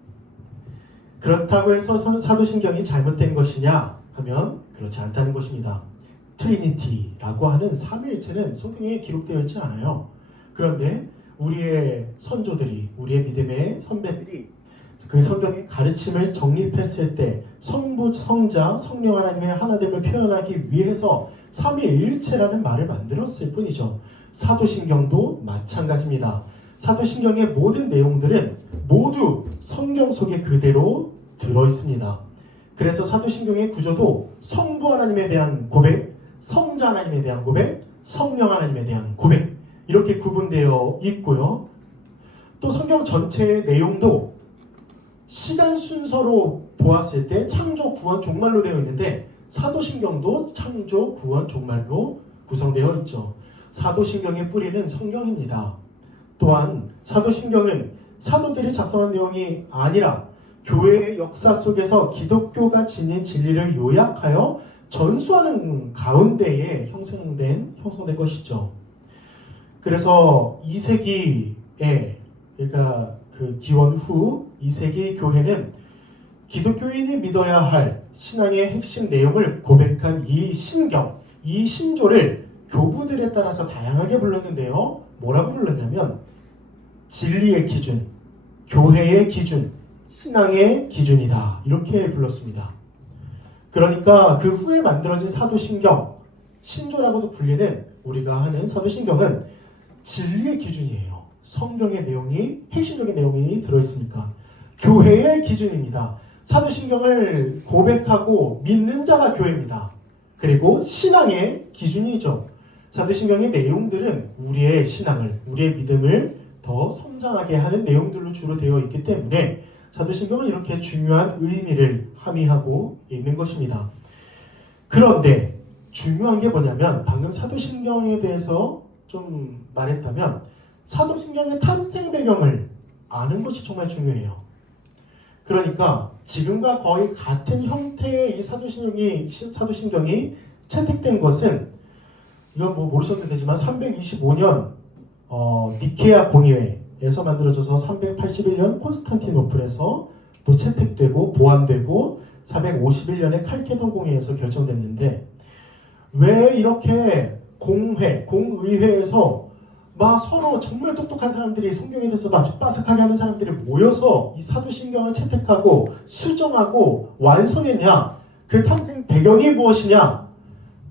그렇다고 해서 사도신경이 잘못된 것이냐 하면 그렇지 않다는 것입니다. 트리니티라고 하는 삼위일체는 성경에 기록되어 있지 않아요. 그런데 우리의 선조들이, 우리의 믿음의 선배들이 그 성경의 가르침을 정립했을 때 성부, 성자, 성령 하나님의 하나됨을 표현하기 위해서 삼위일체라는 말을 만들었을 뿐이죠. 사도신경도 마찬가지입니다. 사도신경의 모든 내용들은 모두 성경 속에 그대로 들어있습니다. 그래서 사도신경의 구조도 성부 하나님에 대한 고백, 성자 하나님에 대한 고백, 성령 하나님에 대한 고백, 이렇게 구분되어 있고요. 또 성경 전체의 내용도 시간 순서로 보았을 때 창조, 구원, 종말로 되어 있는데 사도신경도 창조, 구원, 종말로 구성되어 있죠. 사도신경의 뿌리는 성경입니다. 또한 사도신경은 사도들이 작성한 내용이 아니라 교회의 역사 속에서 기독교가 지닌 진리를 요약하여 전수하는 가운데에 형성된 것이죠. 그래서 2세기에, 그러니까 그 기원 후 2세기 교회는 기독교인이 믿어야 할 신앙의 핵심 내용을 고백한 이 신경, 이 신조를 교부들에 따라서 다양하게 불렀는데요. 뭐라고 불렀냐면 진리의 기준, 교회의 기준, 신앙의 기준이다, 이렇게 불렀습니다. 그러니까 그 후에 만들어진 사도신경, 신조라고도 불리는 우리가 하는 사도신경은 진리의 기준이에요. 성경의 내용이, 핵심적인 내용이 들어있으니까 교회의 기준입니다. 사도신경을 고백하고 믿는 자가 교회입니다. 그리고 신앙의 기준이죠. 사도신경의 내용들은 우리의 신앙을, 우리의 믿음을 더 성장하게 하는 내용들로 주로 되어 있기 때문에 사도신경은 이렇게 중요한 의미를 함의하고 있는 것입니다. 그런데 중요한 게 뭐냐면, 방금 사도신경에 대해서 좀 말했다면 사도신경의 탄생 배경을 아는 것이 정말 중요해요. 그러니까 지금과 거의 같은 형태의 이 사도신경이 채택된 것은, 이건 뭐 모르셔도 되지만 325년 니케아 공의회에서 만들어져서 381년 콘스탄티노플에서 또 채택되고 보완되고 451년에 칼케돈 공의회에서 결정됐는데, 왜 이렇게 공의회에서 막 서로 정말 똑똑한 사람들이, 성경에 대해서 아주 빠삭하게 하는 사람들이 모여서 이 사도신경을 채택하고 수정하고 완성했냐? 그 탄생 배경이 무엇이냐?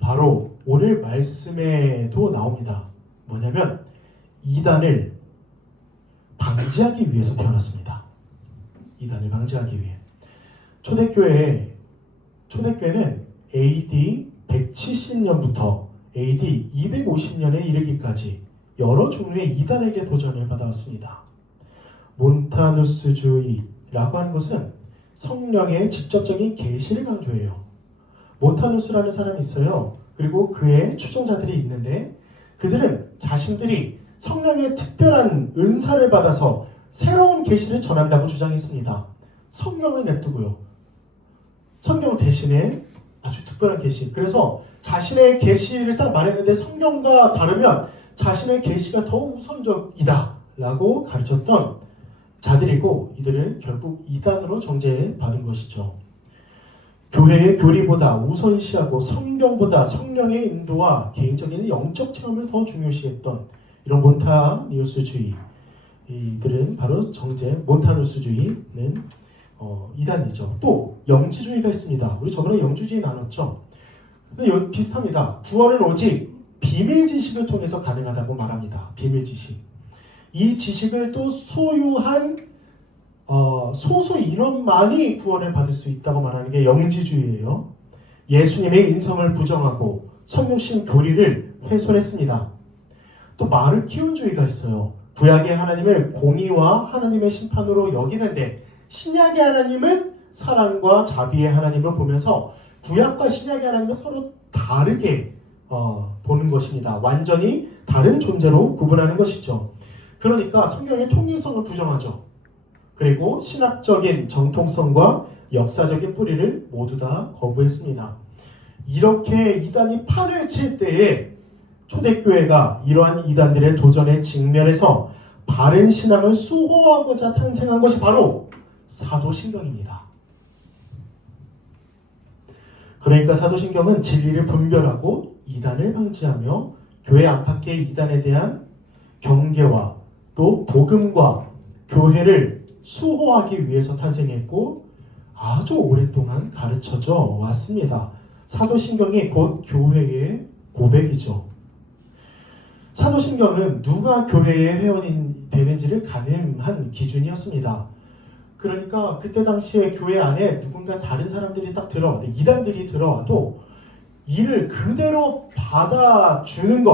바로 오늘 말씀에도 나옵니다. 뭐냐면 이단을 방지하기 위해서 태어났습니다. 이단을 방지하기 위해. 초대교회는 AD 170년부터 AD 250년에 이르기까지 여러 종류의 이단에게 도전을 받아왔습니다. 몬타누스주의라고 하는 것은 성령의 직접적인 계시를 강조해요. 몬타누스라는 사람이 있어요. 그리고 그의 추종자들이 있는데, 그들은 자신들이 성령의 특별한 은사를 받아서 새로운 계시를 전한다고 주장했습니다. 성경을 냅두고요. 성경 대신에 아주 특별한 계시. 그래서 자신의 계시를 딱 말했는데 성경과 다르면 자신의 계시가 더 우선적이다 라고 가르쳤던 자들이고, 이들은 결국 이단으로 정죄받은 것이죠. 교회의 교리보다 우선시하고 성경보다 성령의 인도와 개인적인 영적 체험을 더 중요시했던 이런 몬타니우스주의 이들은 바로 정제 몬타누스주의는 이단이죠. 또 영지주의가 있습니다. 우리 저번에 영지주의 나눴죠. 근데 비슷합니다. 구원은 오직 비밀 지식을 통해서 가능하다고 말합니다. 비밀 지식. 이 지식을 또 소유한 소수 인원만이 구원을 받을 수 있다고 말하는 게 영지주의예요. 예수님의 인성을 부정하고 성육신 교리를 훼손했습니다. 또 마르키온주의가 있어요. 구약의 하나님을 공의와 하나님의 심판으로 여기는데 신약의 하나님은 사랑과 자비의 하나님을 보면서 구약과 신약의 하나님은 서로 다르게 보는 것입니다. 완전히 다른 존재로 구분하는 것이죠. 그러니까 성경의 통일성을 부정하죠. 그리고 신학적인 정통성과 역사적인 뿌리를 모두 다 거부했습니다. 이렇게 이단이 판을 칠 때에 초대교회가 이러한 이단들의 도전에 직면해서 바른 신앙을 수호하고자 탄생한 것이 바로 사도신경입니다. 그러니까 사도신경은 진리를 분별하고 이단을 방지하며 교회 안팎의 이단에 대한 경계와 또 복음과 교회를 수호하기 위해서 탄생했고 아주 오랫동안 가르쳐져 왔습니다. 사도신경이 곧 교회의 고백이죠. 사도신경은 누가 교회의 회원이 되는지를 가늠한 기준이었습니다. 그러니까 그때 당시에 교회 안에 누군가 다른 사람들이 딱 들어와도 이단들이 들어와도 이를 그대로 받아주는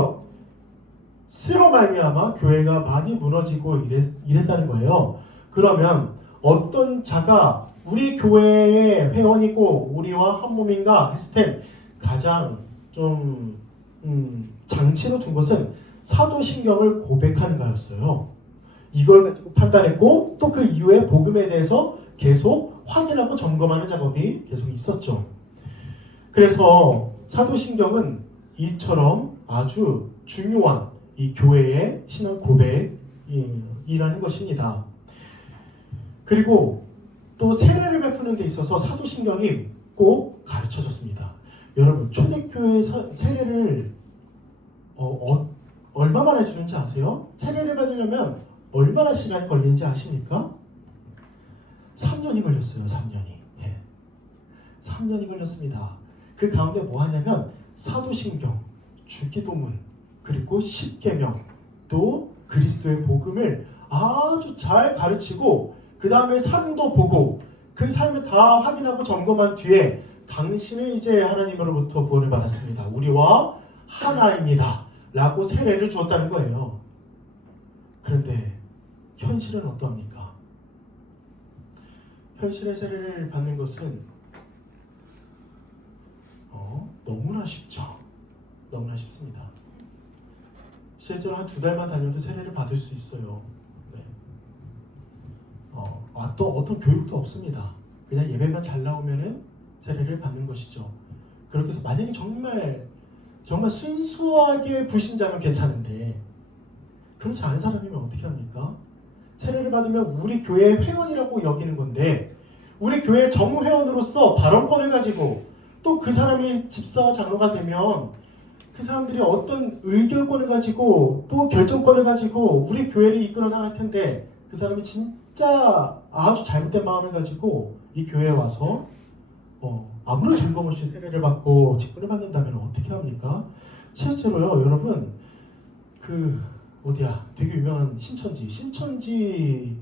것으로 말미암아 교회가 많이 무너지고 이랬다는 거예요. 그러면 어떤 자가 우리 교회의 회원이고 우리와 한 몸인가 했을 때 가장 좀 장치로 둔 것은 사도신경을 고백하는 거였어요. 이걸 가지고 판단했고 또 그 이후에 복음에 대해서 계속 확인하고 점검하는 작업이 계속 있었죠. 그래서 사도신경은 이처럼 아주 중요한 이 교회의 신앙 고백이라는 것입니다. 그리고 또 세례를 베푸는 데 있어서 사도신경이 꼭 가르쳐줬습니다. 여러분 초대교회 세례를 얼마만에 주는지 아세요? 세례를 받으려면 얼마나 시간이 걸리는지 아십니까? 3년이 걸렸어요. 3년이. 예. 3년이 걸렸습니다. 그 가운데 뭐 하냐면 사도신경, 주기도문, 그리고 십계명, 또 그리스도의 복음을 아주 잘 가르치고 그 다음에 삶도 보고 그 삶을 다 확인하고 점검한 뒤에 당신은 이제 하나님으로부터 구원을 받았습니다. 우리와 하나입니다. 라고 세례를 주었다는 거예요. 그런데 현실은 어떠합니까? 현실의 세례를 받는 것은 너무나 쉽죠. 너무나 쉽습니다. 실제로 한 2달만 다녀도 세례를 받을 수 있어요. 네. 또 어떤 교육도 없습니다. 그냥 예배만 잘 나오면은 세례를 받는 것이죠. 그렇게 해서 만약에 정말 순수하게 불신자면 괜찮은데 그렇지 않은 사람이면 어떻게 합니까? 세례를 받으면 우리 교회의 회원이라고 여기는 건데 우리 교회 정회원으로서 발언권을 가지고 또 그 사람이 집사와 장로가 되면 그 사람들이 어떤 의결권을 가지고 또 결정권을 가지고 우리 교회를 이끌어 나갈 텐데 그 사람이 진짜 아주 잘못된 마음을 가지고 이 교회에 와서 아무런 점검 없이 세례를 받고 직분을 받는다면 어떻게 합니까? 실제로요, 여러분 되게 유명한 신천지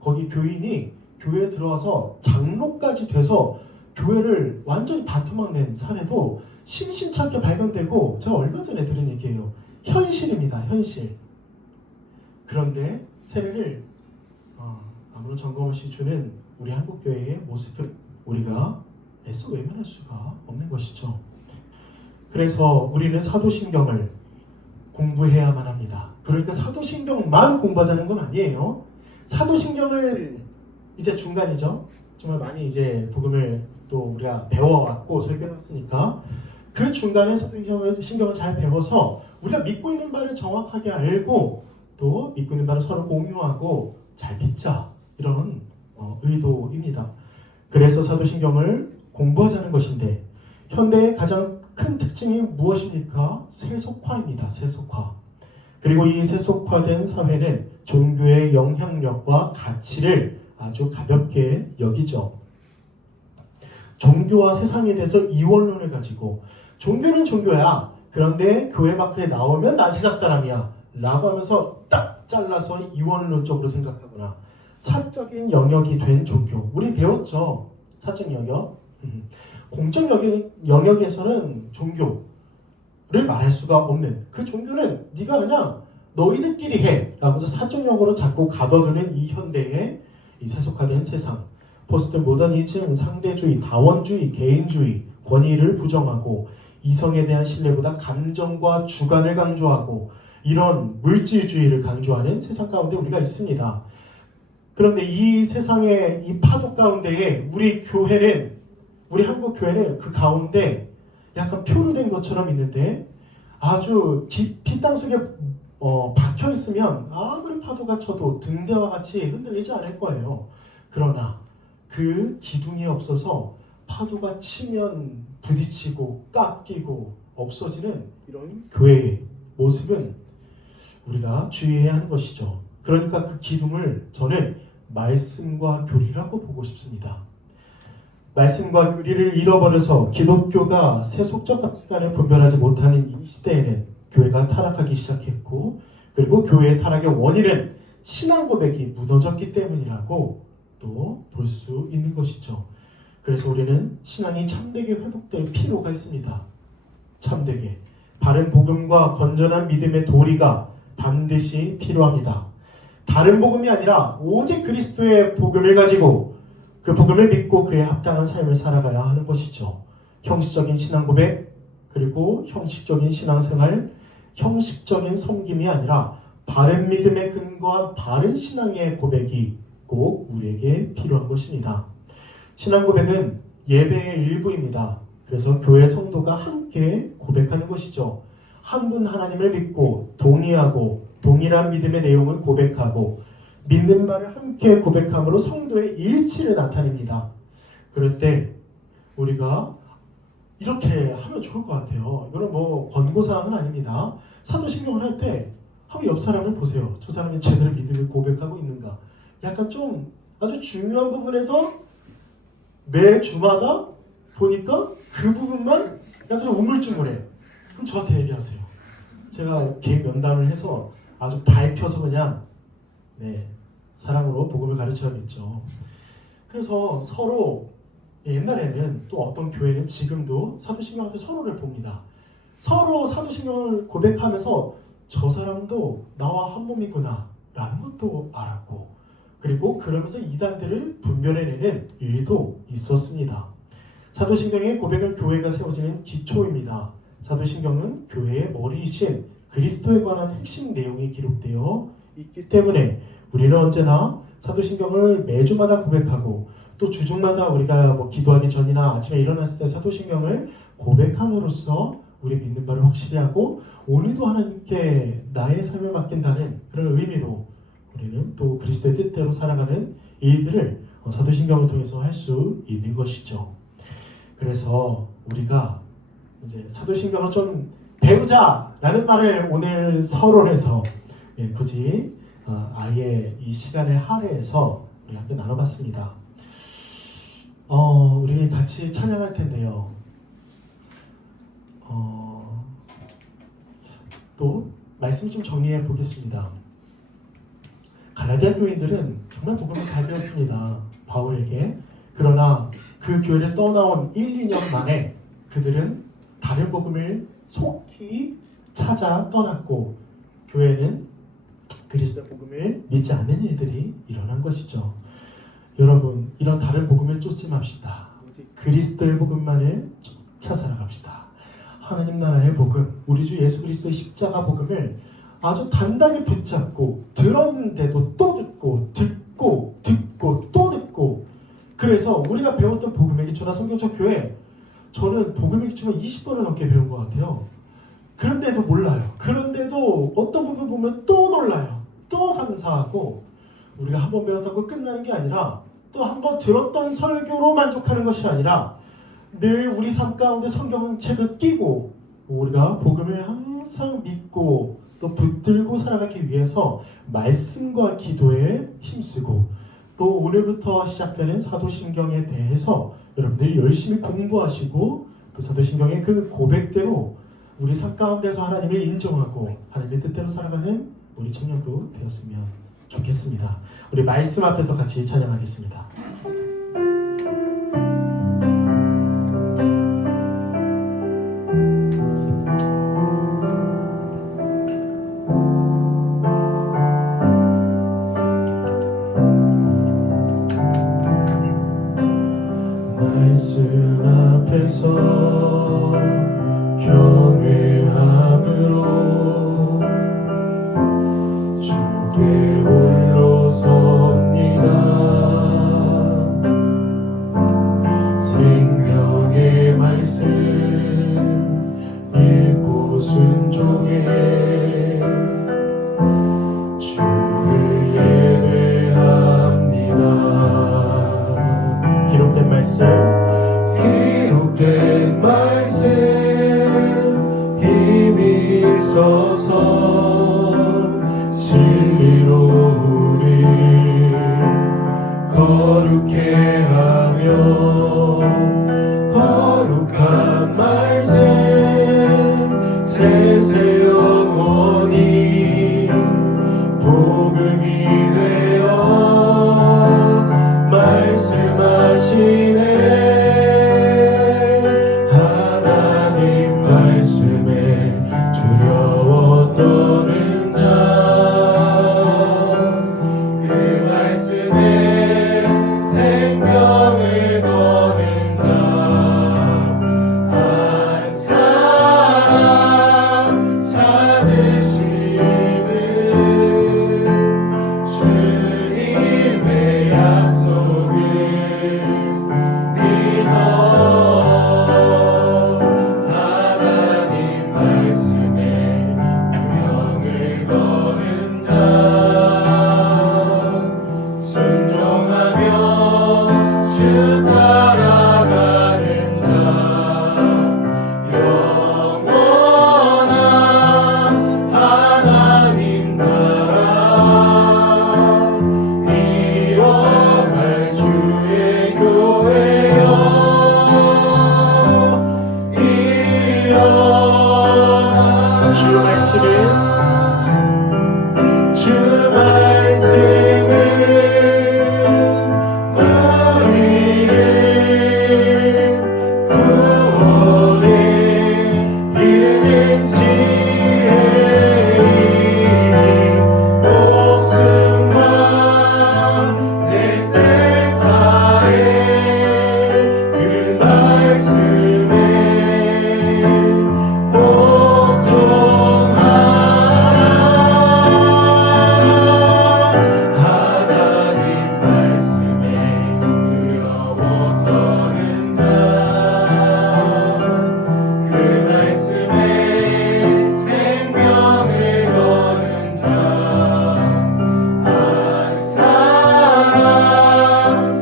거기 교인이 교회에 들어와서 장로까지 돼서 교회를 완전히 반토막 낸 사례도 심심찮게 발견되고 제가 얼마 전에 들은 얘기예요. 현실입니다. 현실. 그런데 세례를 아무런 점검 없이 주는 우리 한국교회의 모습을 우리가 애써 외면할 수가 없는 것이죠. 그래서 우리는 사도신경을 공부해야만 합니다. 그러니까 사도신경만 공부하자는 건 아니에요. 사도신경을 이제 중간이죠. 정말 많이 이제 복음을 또 우리가 배워왔고 설교했으니까 그 중간에 사도신경을 잘 배워서 우리가 믿고 있는 바를 정확하게 알고 또 믿고 있는 바를 서로 공유하고 잘 믿자 이런 의도입니다. 그래서 사도신경을 공부하자는 것인데 현대의 가장 큰 특징이 무엇입니까? 세속화입니다. 세속화. 그리고 이 세속화된 사회는 종교의 영향력과 가치를 아주 가볍게 여기죠. 종교와 세상에 대해서 이원론을 가지고 종교는 종교야. 그런데 교회 밖에 나오면 나 세상 사람이야. 라고 하면서 딱 잘라서 이원론적으로 생각하거나 사적인 영역이 된 종교. 우리 배웠죠. 사적 영역. 공적 영역에서는 종교를 말할 수가 없는 그 종교는 네가 그냥 너희들끼리 해 라면서 사적 영역으로 자꾸 가둬두는 이 현대의 이 세속화된 세상. 포스트 모더니즘, 상대주의, 다원주의, 개인주의, 권위를 부정하고 이성에 대한 신뢰보다 감정과 주관을 강조하고 이런 물질주의를 강조하는 세상 가운데 우리가 있습니다. 그런데 이 세상의 이 파도 가운데에 우리 한국 교회는 그 가운데 약간 표류된 것처럼 있는데 아주 깊이 땅속에 박혀 있으면 아무리 파도가 쳐도 등대와 같이 흔들리지 않을 거예요. 그러나 그 기둥이 없어서 파도가 치면 부딪히고 깎이고 없어지는 이런 교회의 모습은 우리가 주의해야 하는 것이죠. 그러니까 그 기둥을 저는 말씀과 교리라고 보고 싶습니다. 말씀과 교리를 잃어버려서 기독교가 세속적 가치관을 분별하지 못하는 이 시대에는 교회가 타락하기 시작했고, 그리고 교회의 타락의 원인은 신앙 고백이 무너졌기 때문이라고 또 볼 수 있는 것이죠. 그래서 우리는 신앙이 참되게 회복될 필요가 있습니다. 참되게 바른 복음과 건전한 믿음의 도리가 반드시 필요합니다. 다른 복음이 아니라 오직 그리스도의 복음을 가지고 그 복음을 믿고 그에 합당한 삶을 살아가야 하는 것이죠. 형식적인 신앙 고백, 그리고 형식적인 신앙생활, 형식적인 섬김이 아니라 바른 믿음에 근거한 바른 신앙의 고백이 꼭 우리에게 필요한 것입니다. 신앙 고백은 예배의 일부입니다. 그래서 교회 성도가 함께 고백하는 것이죠. 한 분 하나님을 믿고 동의하고 동일한 믿음의 내용을 고백하고 믿는 바를 함께 고백함으로 성도의 일치를 나타냅니다. 그럴 때 우리가 이렇게 하면 좋을 것 같아요. 이거는 뭐 권고사항은 아닙니다. 사도신경을 할 때 한번 옆 사람을 보세요. 저 사람이 제대로 믿음을 고백하고 있는가. 약간 좀 아주 중요한 부분에서 매 주마다 보니까 그 부분만 약간 좀 우물쭈물해. 그럼 저한테 얘기하세요. 제가 개인 면담을 해서 아주 밝혀서 그냥 사랑으로 복음을 가르쳐야겠죠. 그래서 서로 옛날에는 또 어떤 교회는 지금도 사도신경한테 서로를 봅니다. 서로 사도신경을 고백하면서 저 사람도 나와 한 몸이구나 라는 것도 알았고, 그리고 그러면서 이단들을 분별해내는 일도 있었습니다. 사도신경의 고백은 교회가 세워지는 기초입니다. 사도신경은 교회의 머리이신 그리스도에 관한 핵심 내용이 기록되어 있기 때문에 우리는 언제나 사도신경을 매주마다 고백하고 또 주중마다 우리가 뭐 기도하기 전이나 아침에 일어났을 때 사도신경을 고백함으로써 우리 믿는 바를 확실히 하고 오늘도 하나님께 나의 삶을 맡긴다는 그런 의미로 우리는 또 그리스도의 뜻대로 살아가는 일들을 사도신경을 통해서 할 수 있는 것이죠. 그래서 우리가 이제 사도신경을 좀 배우자라는 말을 오늘 서론에서 굳이 아예 이 시간을 할애해서 우리 함께 나눠봤습니다. 우리 같이 찬양할 텐데요. 또 말씀 좀 정리해 보겠습니다. 갈라디아 교인들은 정말 복음을 잘 배웠습니다. 바울에게. 그러나 그 교회를 떠나온 1, 2년 만에 그들은 다른 복음을 속히 찾아 떠났고 교회는 그리스도의 복음을 믿지 않는 일들이 일어난 것이죠. 여러분, 이런 다른 복음을 쫓지 맙시다. 오직 그리스도의 복음만을 쫓아 살아갑시다. 하나님 나라의 복음, 우리 주 예수 그리스도의 십자가 복음을 아주 단단히 붙잡고 들었는데도 또 듣고 듣고 또 듣고, 그래서 우리가 배웠던 복음의 기초나 성경적 교회, 저는 복음의 기초가 20번을 넘게 배운 것 같아요. 그런데도 몰라요. 그런데도 어떤 부분 보면 또 놀라요. 또 감사하고, 우리가 한 번 배웠다고 끝나는 게 아니라 또 한 번 들었던 설교로 만족하는 것이 아니라 늘 우리 삶 가운데 성경책을 끼고 우리가 복음을 항상 믿고 또 붙들고 살아가기 위해서 말씀과 기도에 힘쓰고 또 오늘부터 시작되는 사도신경에 대해서 여러분들이 열심히 공부하시고 그 사도신경의 그 고백대로 우리 삶 가운데서 하나님을 인정하고 하나님의 뜻대로 살아가는 우리 청년부 되었으면 좋겠습니다. 우리 말씀 앞에서 같이 찬양하겠습니다. 말씀 앞에서 경외함으로 주께 홀로 섭니다. 생명의 말씀 읽고 순종해 주를 예배합니다. 기록된 말씀 힘이 있어서 진리로 우리 거룩해 하며 거룩한 말씀 세세 영원히 복음이 되어 말씀하시네. 하나님 말씀에 두려워 떠는 자, 그 말씀에 생명을 거는 자, 한 사람 찾으시는 주님의 약속을 믿어 하나님 말씀에 명을 거는 자, 순종하며 주 따라가는 자, 영원한 하나님 나라 이뤄갈 주의 교회여 일어나. 주 말씀은 우리를 구원에 이르는 지혜이니 목숨과 내 뜻하에 그 말씀에 복종하라. 하나님 말씀에 두려워 떠는 자, 그 말씀에 생명을 거는 자, 한 사람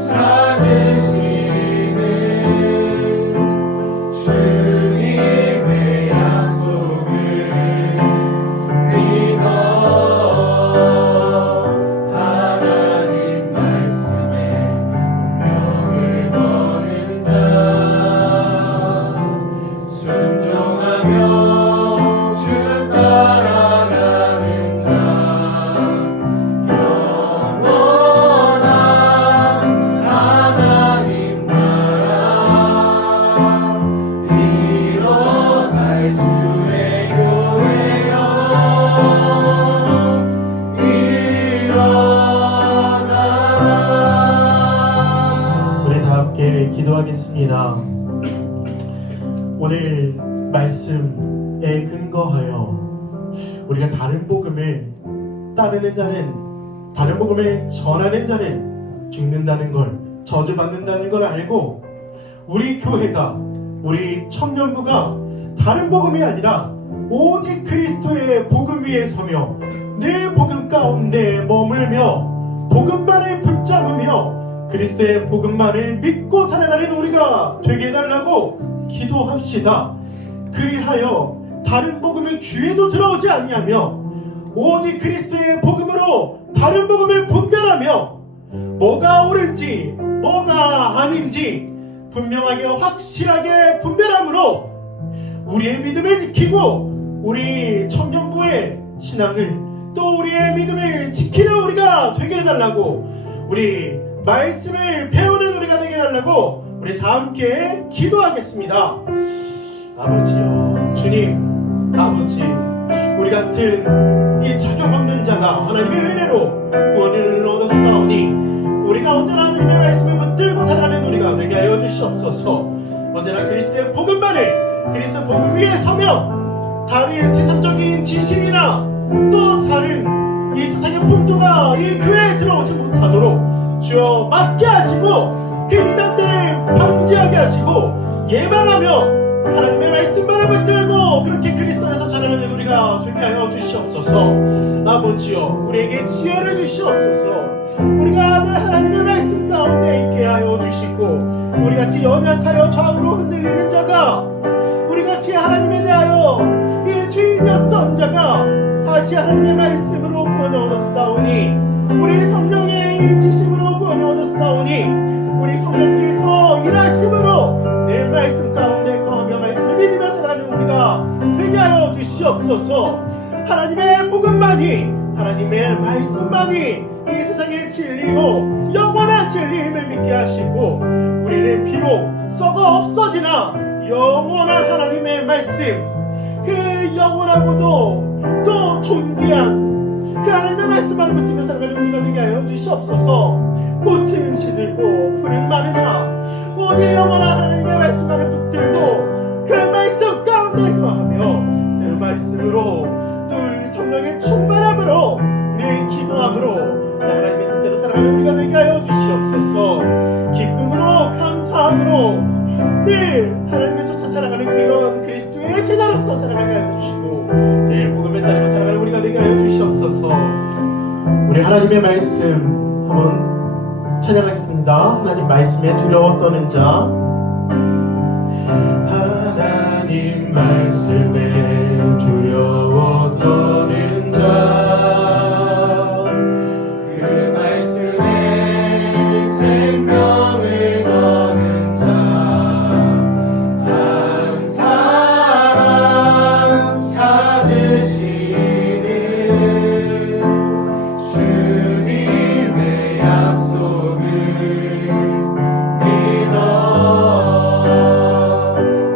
찾으시는 주님의 약속을 믿어 하나님 말씀에 명을 거는 자, 순종하며 주 따라가는 자, 영원한 하나님 나라 이뤄갈 주의 교회여 일어나라. 우리 다 함께 기도하겠습니다. 오늘 말씀에 근거하여 우리가 다른 복음을 따르는 자는, 다른 복음을 전하는 자는 죽는다는 걸, 저주받는다는 걸 알고 우리 교회가, 우리 청년부가 다른 복음이 아니라 오직 그리스도의 복음 위에 서며 늘 복음 가운데 머물며 복음만을 붙잡으며 그리스도의 복음만을 믿고 살아가는 우리가 되게 해달라고 기도합시다. 그리하여 다른 복음의 귀에도 들어오지 않냐며 오직 그리스도의 복음으로 다른 복음을 분별하며 뭐가 옳은지 뭐가 아닌지 분명하게 확실하게 분별함으로 우리의 믿음을 지키고 우리 청년부의 신앙을 또 우리의 믿음을 지키는 우리가 되게 해달라고, 우리 말씀을 배우는 우리가 되게 해달라고 우리 다 함께 기도하겠습니다. 아버지요, 주님, 아버지, 우리 같은 이 자격 없는 자가 하나님의 은혜로 구원을 얻었사오니 우리가 언제나 하나님의 말씀을 붙들고 살아가는 우리가 되게 하여 주시옵소서. 언제나 그리스도의 복음만을, 그리스도 복음 위에 서며 다른 세상적인 지식이나 또 다른 이 세상의 풍조가 이 교회에 들어오지 못하도록 주여 막게 하시고 그 이단들을 방지하게 하시고 예방하며 하나님의 말씀만을 붙들고 그렇게 그리스도 안에서 자라는 우리가 되게 하여 주시옵소서. 아버지여, 우리에게 지혜를 주시옵소서. 우리가 늘 하나님의 말씀 가운데 있게 하여 주시고 우리같이 연약하여 좌우로 흔들리는 자가, 우리같이 하나님에 대하여 이 주인이었던 자가 다시 하나님의 말씀으로 구원을 얻었사오니, 우리 성령의 인치심으로 구원을 얻었사오니, 우리 성령께서 일하심으로 내 말씀 가운데 거하며 말씀을 믿으며 살아가는 우리가 되게 하여 주시옵소서. 하나님의 복음만이, 하나님의 말씀만이 이 세상의 진리요 영원한 진리임을 믿게 하시고 우리는 비록 썩어 없어지나 영원한 하나님의 말씀, 그 영원하고도 또 존귀한 그 하나님의 말씀만을 붙들며 살아가는 우리가 되게 하여 주시옵소서. 꽃은 시들고 풀은 마르나 오직 영원한 하나님의 말씀만을 붙들고 그 말씀 가운데 거하며 그 말씀으로 늘 성령의 충만함으로 늘 기도함으로 하나님의 뜻대로 살아가는 우리가 되게 하여 주시옵소서. 기쁨으로 감사함으로 늘 하나님을 쫓아 살아가는 그런 그리스도의 제자로서 살아가게 하여 주시고 늘 복음을 따르며 살아가는 우리가 되게 하여 주시옵소서. 우리 하나님의 말씀 한번 찬양하겠습니다. 하나님 말씀에 두려워 떠는 자, 하나님 말씀에 두려워 떠는 자, 그 말씀에 생명을 거는 자, 한 사람 찾으시는 주님의 약속을 믿어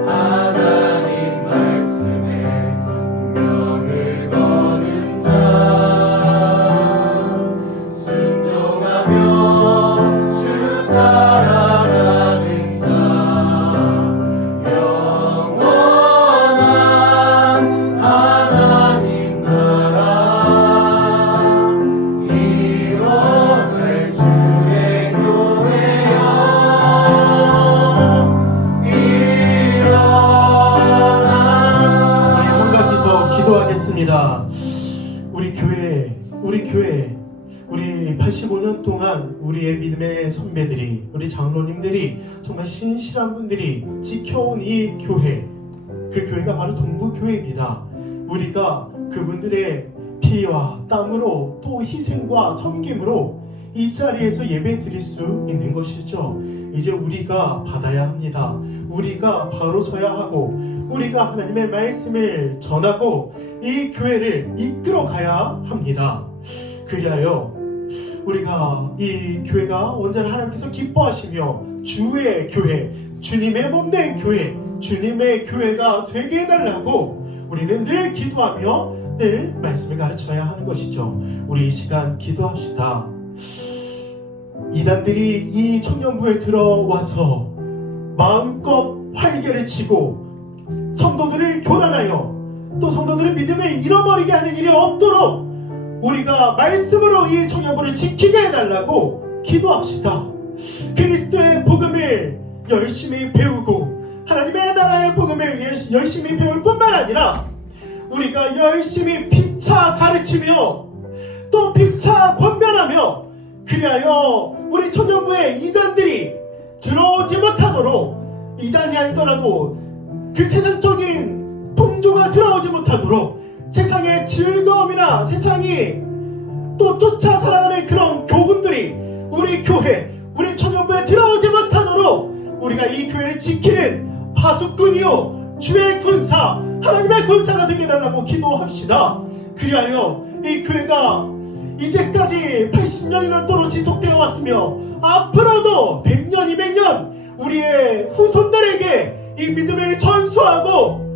하나님 말씀에 명을 거는 자, 순종하며 주 따라가는 자, 영원한 하나님 나라 이뤄낼 주의 교회여 일어나. 한 가지 더 기도하겠습니다. 우리 교회, 우리 85년 동안 우리의 믿음의 선배들이, 우리 장로님들이, 정말 신실한 분들이 지켜온 이 교회, 그 교회가 바로 동부교회입니다. 우리가 그분들의 피와 땀으로 또 희생과 섬김으로 이 자리에서 예배 드릴 수 있는 것이죠. 이제 우리가 받아야 합니다. 우리가 바로 서야 하고 우리가 하나님의 말씀을 전하고 이 교회를 이끌어 가야 합니다. 그리하여 우리가 이 교회가 언제나 하나님께서 기뻐하시며 주의 교회, 주님의 몸된 교회, 주님의 교회가 되게 해달라고 우리는 늘 기도하며 늘 말씀을 가르쳐야 하는 것이죠. 우리 이 시간 기도합시다. 이단들이 이 청년부에 들어와서 마음껏 활개를 치고 성도들을 교란하여 또 성도들의 믿음을 잃어버리게 하는 일이 없도록 우리가 말씀으로 이 청년부를 지키게 해달라고 기도합시다. 그리스도의 복음을 열심히 배우고 하나님의 나라의 복음을 열심히 배울 뿐만 아니라 우리가 열심히 피차 가르치며 또 피차 권면하며 그리하여 우리 청년부에 이단들이 들어오지 못하도록, 이단이 아니더라도 그 세상적인 풍조가 들어오지 못하도록 세상의 즐거움이나 세상이 또 쫓아 살아가는 그런 교훈들이 우리 교회, 우리 청년부에 들어오지 못하도록 우리가 이 교회를 지키는 파수꾼이요 주의 군사, 하나님의 군사가 되게 해달라고 기도합시다. 그리하여 이 교회가 이제까지 80년이나 또로 지속되어 왔으며 앞으로도 100년, 200년 우리의 후손들에게 이 믿음을 전수하고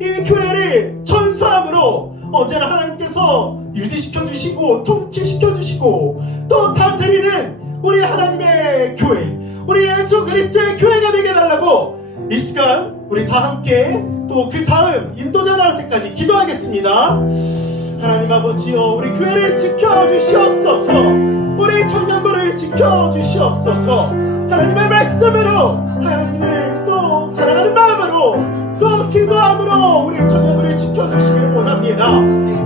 이 교회를 전수함으로 언제나 하나님께서 유지시켜 주시고 통치시켜 주시고 또 다스리는 우리 하나님의 교회, 우리 예수 그리스도의 교회가 되게 해달라고 이 시간 우리 다 함께 또 그 다음 인도자 나올 때까지 기도하겠습니다. 하나님 아버지여, 우리 교회를 지켜주시옵소서. 우리 청년부를 지켜주시옵소서. 하나님의 말씀으로, 하나님을 또 사랑하는 마음으로, 또 기도함으로 우리 청년부를 지켜주시길 원합니다.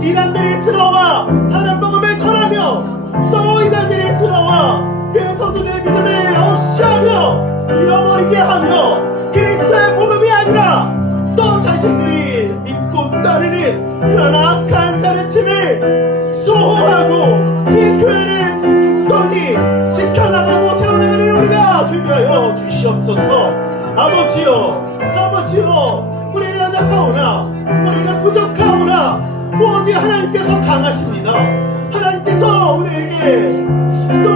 이단들이 들어와 다른 복음을 전하며 또 이단들이 들어와 그 성도들의 믿음을 없이하며 잃어버리게 하며 그리스도의 복음이 아니라 또 자신들이 믿고 따르는 그런 악한 가르침을 소호하고 이 교회를 굳건히 지켜나가고 세워나가는 우리가 되게 하여 주시옵소서. 아버지여, 아버지여, 우리는 연약하오나 우리는 부족하오나 오직 하나님께서 강하십니다. 하나님께서 우리에게 또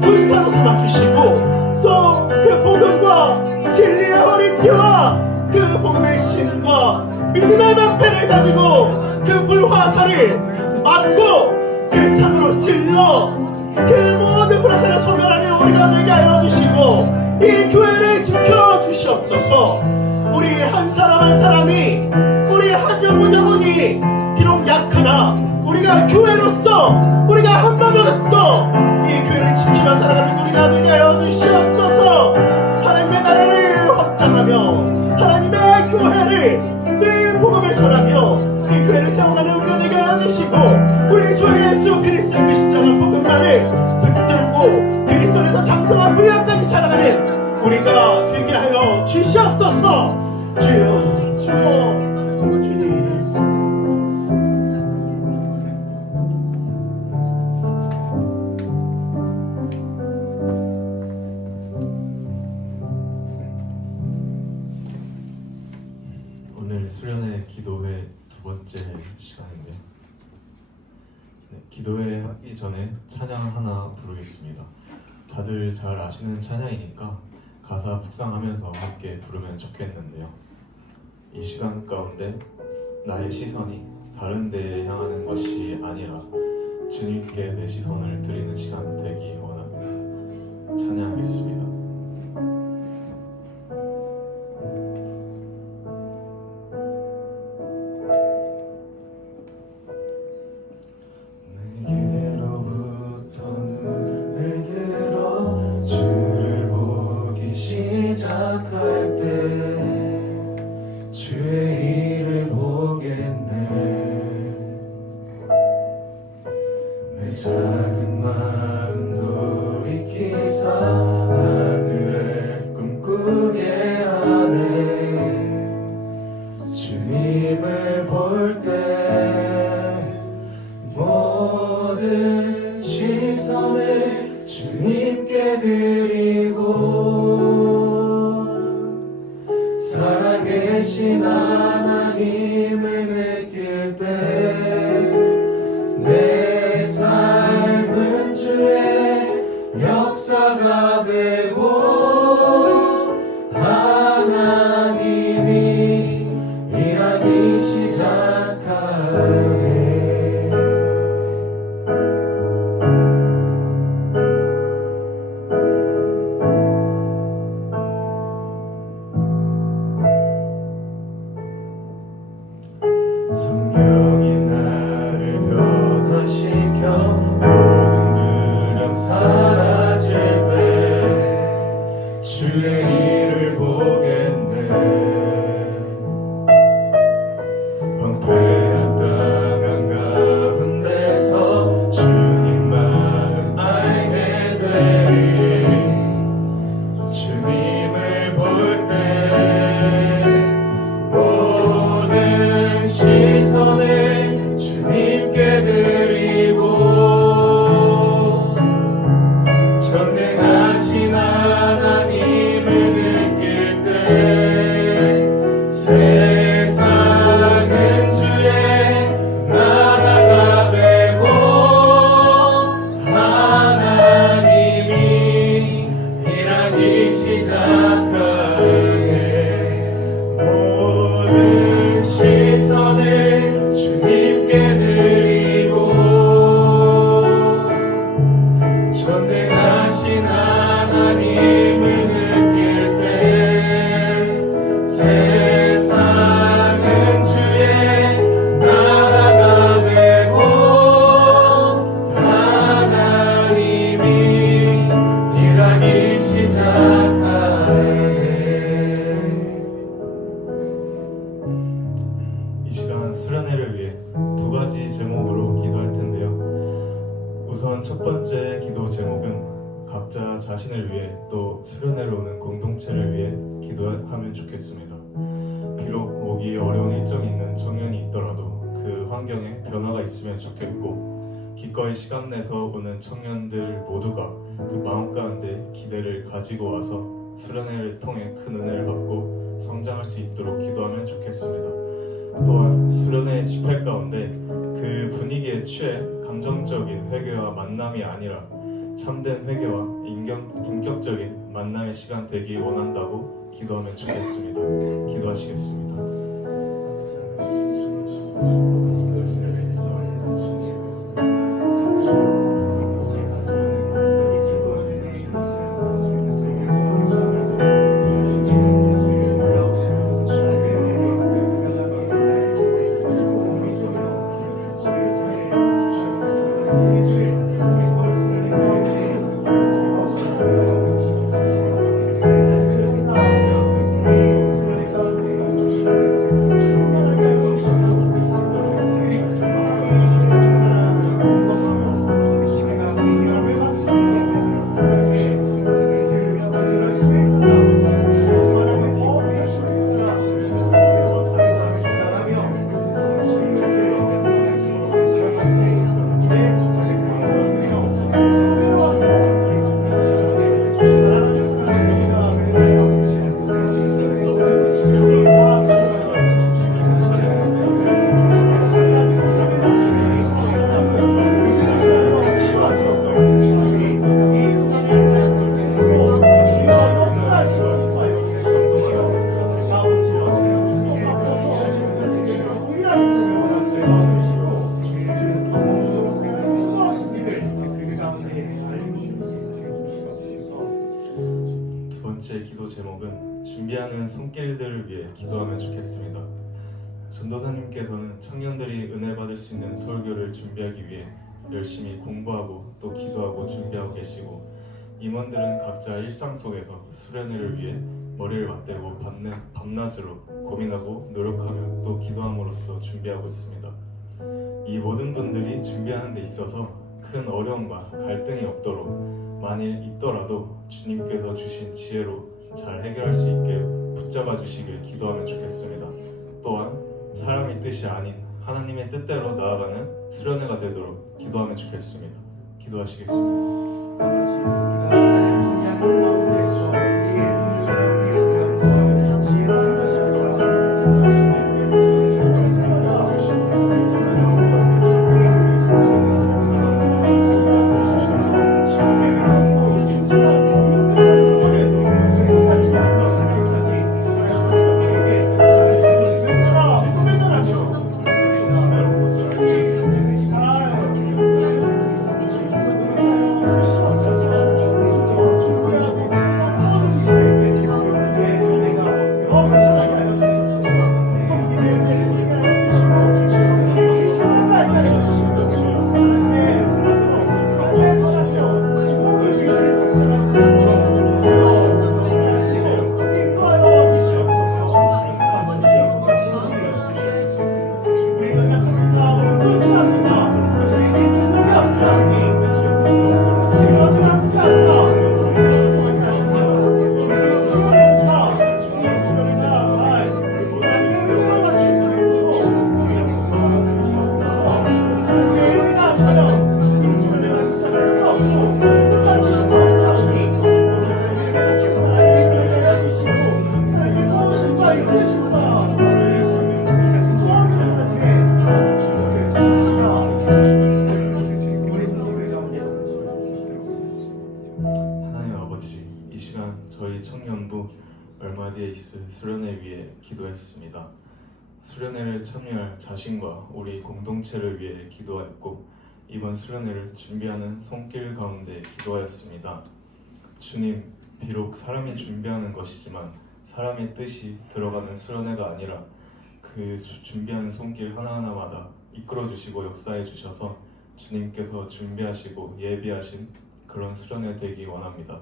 군사로 삼아주시고 또 그 복음과 진리의 허리띠와 그 복음의 신과 믿음의 방패를 가지고 그 불화살을 맞고 그 창으로 찔러 그 모든 불화살을 소멸하는 우리가 되게 하여 주시고 이 교회를 지켜주시옵소서. 우리 한 사람 한 사람이, 우리 한 영혼이 비록 약하나 우리가 교회로서, 우리가 한 마음으로서 이 교회를 지키며 살아가는 우리가 되게 하여 주시옵소서. 하나님의 나라를 확장하며 하나님의 교회를 늘 복음을 전하며 이 교회를 세워가는 우리가 되게 하여 주시고 우리 주 예수 그리스도의 그 십자가 복음만을 붙들고 그리스도에서 장성한 분량까지 자라가는 우리가 되게 하여 주시옵소서. 주여, 주여, 주님. 오늘 수련회 기도회 두 번째 시간인데요. 기도회 하기 전에 찬양 하나 부르겠습니다. 다들 잘 아시는 찬양이니까 가사 묵상하면서 함께 부르면 좋겠는데요. 이 시간 가운데 나의 시선이 다른 데에 향하는 것이 아니라 주님께 내 시선을 드리는 시간 되기 원합니다. 찬양하겠습니다. 작은 마음 돌이키사 하늘에 꿈꾸게 하네. 주님을 볼 때 모든 시선을 주님께 드리고 살아계신 하나님을 느낄 때 내 삶은 주의 역사가 되고 하나님이 일하기 시작하네. 우선 첫 번째 기도 제목은 각자 자신을 위해 또 수련회로 오는 공동체를 위해 기도하면 좋겠습니다. 비록 오기 어려운 일정이 있는 청년이 있더라도 그 환경에 변화가 있으면 좋겠고, 기꺼이 시간 내서 오는 청년들 모두가 그 마음 가운데 기대를 가지고 와서 수련회를 통해 큰 은혜를 받고 성장할 수 있도록 기도하면 좋겠습니다. 또한 수련회 집회 가운데 그 분위기에 취해 감정적인 회개와 만남이 아니라 참된 회개와 인격적인 만남의 시간 되기 원한다고 기도하면 좋겠습니다. 기도하시겠습니다. 두 번째 기도 제목은 준비하는 손길들을 위해 기도하면 좋겠습니다. 전도사님께서는 청년들이 은혜 받을 수 있는 설교를 준비하기 위해 열심히 공부하고 또 기도하고 준비하고 계시고, 임원들은 각자 일상 속에서 수련회를 위해 머리를 맞대고 밤낮으로 고민하고 노력하며 또 기도함으로써 준비하고 있습니다. 이 모든 분들이 준비하는 데 있어서 큰 어려움과 갈등이 없도록, 만일 있더라도 주님께서 주신 지혜로 잘 해결할 수 있게 붙잡아 주시길 기도하면 좋겠습니다. 또한 사람의 뜻이 아닌 하나님의 뜻대로 나아가는 수련회가 되도록 기도하면 좋겠습니다. 기도하시겠습니다. 저희 청년부 얼마 뒤에 있을 수련회 위해 기도했습니다. 수련회를 참여할 자신과 우리 공동체를 위해 기도했고, 이번 수련회를 준비하는 손길 가운데 기도하였습니다. 주님, 비록 사람이 준비하는 것이지만 사람의 뜻이 들어가는 수련회가 아니라 그 준비하는 손길 하나하나마다 이끌어 주시고 역사해 주셔서 주님께서 준비하시고 예비하신 그런 수련회 되기 원합니다.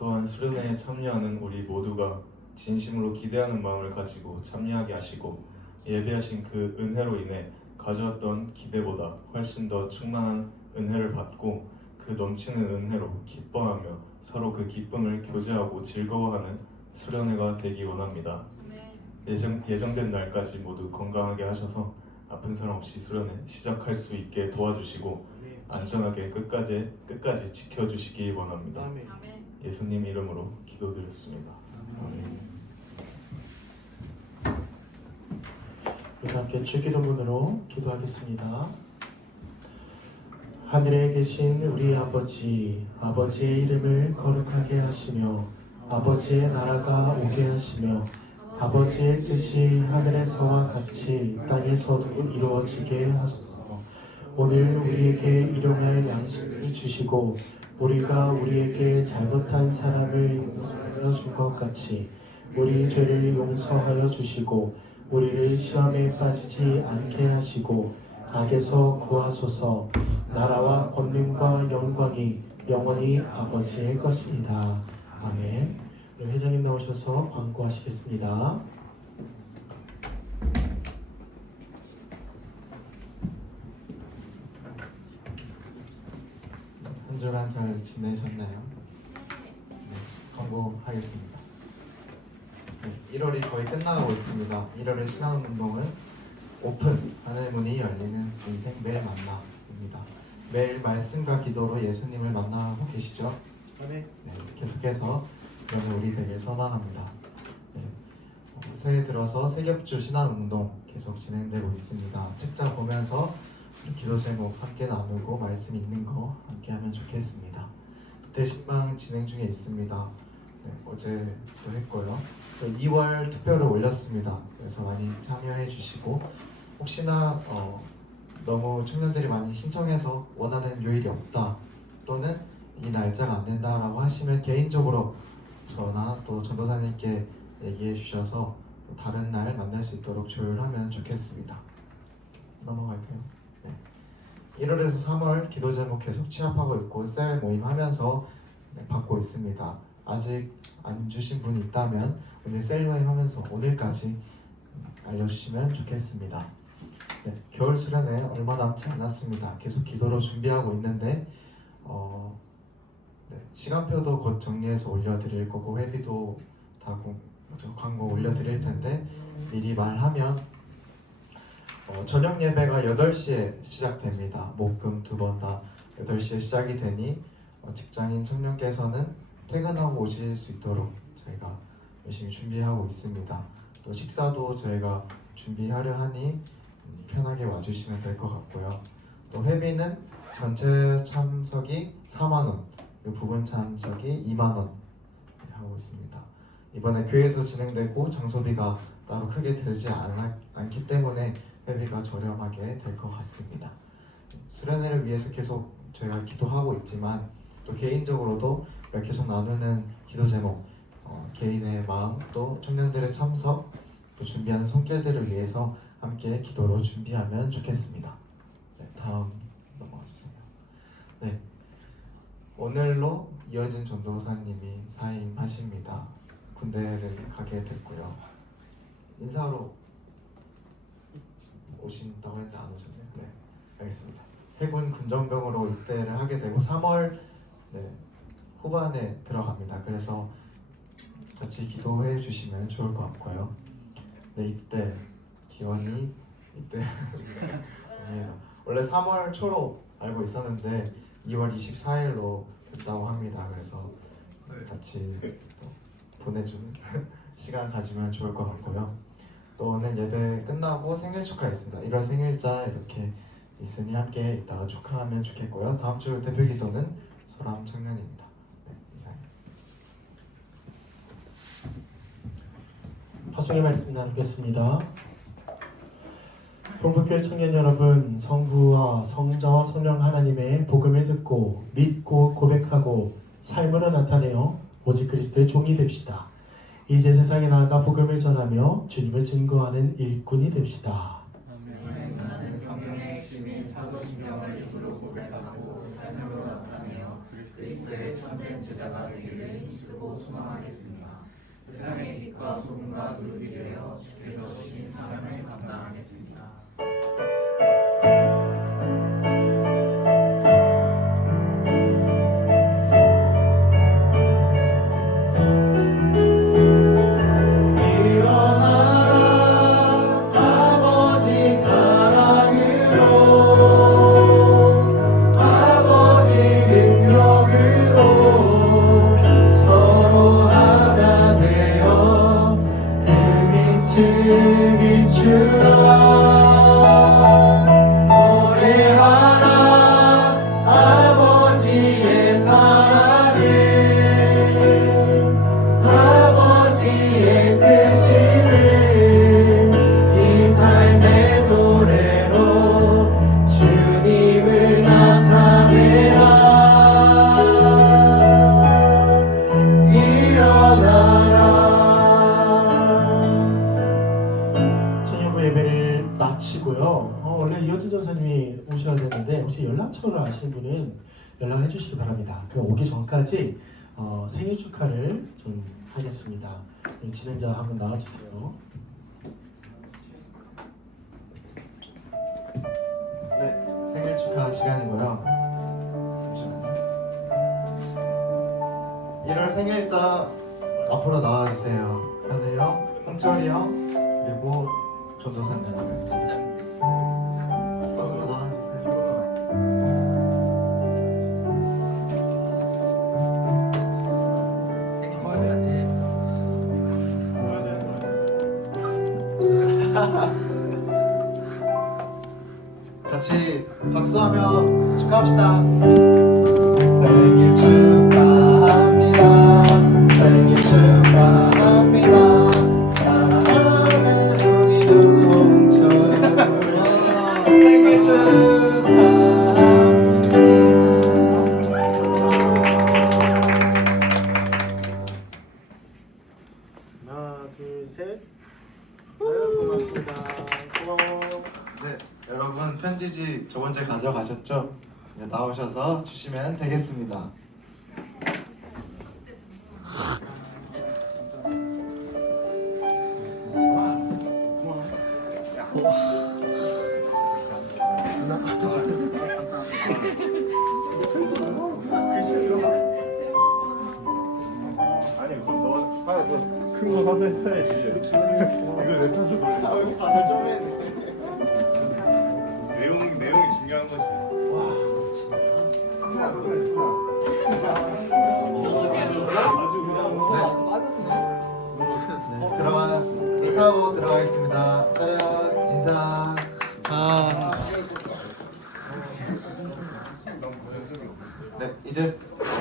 또한 수련회에 참여하는 우리 모두가 진심으로 기대하는 마음을 가지고 참여하게 하시고, 예배하신 그 은혜로 인해 가져왔던 기대보다 훨씬 더 충만한 은혜를 받고 그 넘치는 은혜로 기뻐하며 서로 그 기쁨을 교제하고 즐거워하는 수련회가 되기 원합니다. 예정된 날까지 모두 건강하게 하셔서 아픈 사람 없이 수련회 시작할 수 있게 도와주시고 안전하게 끝까지 지켜주시기 원합니다. 예수님 이름으로 기도드렸습니다. 아멘. 우리 함께 주기도문으로 기도하겠습니다. 하늘에 계신 우리 아버지, 아버지의 이름을 거룩하게 하시며 아버지의 나라가 오게 하시며 아버지의 뜻이 하늘에서와 같이 땅에서도 이루어지게 하소서. 오늘 우리에게 일용할 양식을 주시고 우리가 우리에게 잘못한 사람을 용서하여 준 것 같이 우리 죄를 용서하여 주시고 우리를 시험에 빠지지 않게 하시고 악에서 구하소서. 나라와 권능과 영광이 영원히 아버지의 것입니다. 아멘. 회장님 나오셔서 광고하시겠습니다. 한 주간 잘 지내셨나요? 네, 광고하겠습니다. 네, 1월이 거의 끝나가고 있습니다. 1월의 신앙운동은 오픈, 하늘 문이 열리는 인생 매일 만나입니다. 매일 말씀과 기도로 예수님을 만나고 계시죠? 네, 계속해서 그러면 우리 되길 선언합니다. 네, 새해 들어서 새벽주 신앙운동 계속 진행되고 있습니다. 책자 보면서 기도 제목 함께 나누고 말씀 읽는 거 함께 하면 좋겠습니다. 대신방 진행 중에 있습니다. 네, 어제도 했고요. 2월 투표를 올렸습니다. 그래서 많이 참여해 주시고 혹시나 너무 청년들이 많이 신청해서 원하는 요일이 없다 또는 이 날짜가 안 된다라고 하시면 개인적으로 저나 또 전도사님께 얘기해 주셔서 다른 날 만날 수 있도록 조율하면 좋겠습니다. 넘어갈까요? 네. 1월에서 3월 기도 제목 계속 취합하고 있고 셀 모임 하면서 받고 있습니다. 아직 안 주신 분이 있다면 오늘 셀 모임 하면서 오늘까지 알려주시면 좋겠습니다. 네, 겨울 수련회 얼마 남지 않았습니다. 계속 기도로 준비하고 있는데 네, 시간표도 곧 정리해서 올려드릴 거고 회비도 다 광고 올려드릴 텐데 미리 말하면 저녁 예배가 8시에 시작됩니다. 목금 두 번 다 8시에 시작이 되니 직장인 청년께서는 퇴근하고 오실 수 있도록 저희가 열심히 준비하고 있습니다. 또 식사도 저희가 준비하려 하니 편하게 와주시면 될 것 같고요. 또 회비는 전체 참석이 4만원, 그리고 부분 참석이 2만원 하고 있습니다. 이번에 교회에서 진행되고 장소비가 따로 크게 들지 않기 때문에 회비가 저렴하게 될 것 같습니다. 수련회를 위해서 계속 저희가 기도하고 있지만 또 개인적으로도 계속 나누는 기도 제목, 개인의 마음, 또 청년들의 참석, 또 준비하는 손길들을 위해서 함께 기도로 준비하면 좋겠습니다. 네, 다음 넘어가 주세요. 네, 오늘로 이어진 전도사님이 사임하십니다. 군대를 가게 됐고요. 인사하러 오신다고 했는데 안 오셨네요. 네, 알겠습니다. 해군 군정병으로 입대를 하게 되고 3월 후반에 들어갑니다. 그래서 같이 기도해 주시면 좋을 것 같고요. 네, 입대 기원이 입대 원래 3월 초로 알고 있었는데 2월 24일로 됐다고 합니다. 그래서 같이 보내주는 시간 가지면 좋을 것 같고요. 또 오늘 예배 끝나고 생일 축하했습니다. 1월 생일자 이렇게 있으니 함께 이따가 축하하면 좋겠고요. 다음 주 대표 기도는 소람 청년입니다. 네, 이상입니다. 파송의 말씀 나누겠습니다. 동북교회 청년 여러분, 성부와 성자와 성령 하나님의 복음을 듣고 믿고 고백하고 삶으로 나타내어 오직 그리스도의 종이 됩시다. 이제 세상에 나아가 복음을 전하며 주님을 증거하는 일꾼이 됩시다. 나는 성경의 핵심인 사도신경을 입으로 고백하고 삶으로 나타내어 그리스도의 참된 제자가 되기를 힘쓰고 소망하겠습니다. 세상의 빛과 소금과 누룩이 되어 주께서 주신 사명을 감당하겠습니다. 하는데 혹시 연락처를 아시는 분은 연락해 주시기 바랍니다. 그 오기 전까지 생일 축하를 좀 하겠습니다. 진행자 한번 나와주세요. 네, 생일 축하 시간이고요. 잠시만요. 1월 생일자 앞으로 나와주세요. 현우 형, 홍철이 형, 그리고 전도사님. 앞으로 나와주세요. 같이 박수하며 축하합시다. 생일 축하합니다. 생일 축하합니다. 사랑하는 우리 조홍철 생일 축하합니다. 하나, 둘, 셋. 고맙습니다. 고마워. 네, 여러분 편지지 저번 주에 가져가셨죠? 네, 나오셔서 주시면 되겠습니다. 아니 그럼 너큰거 사서 했어야지. 이걸 왜 타서 내용이 중요한 거지. 네, 인사하고 들어가겠습니다. 차렷 인사. 네, 이제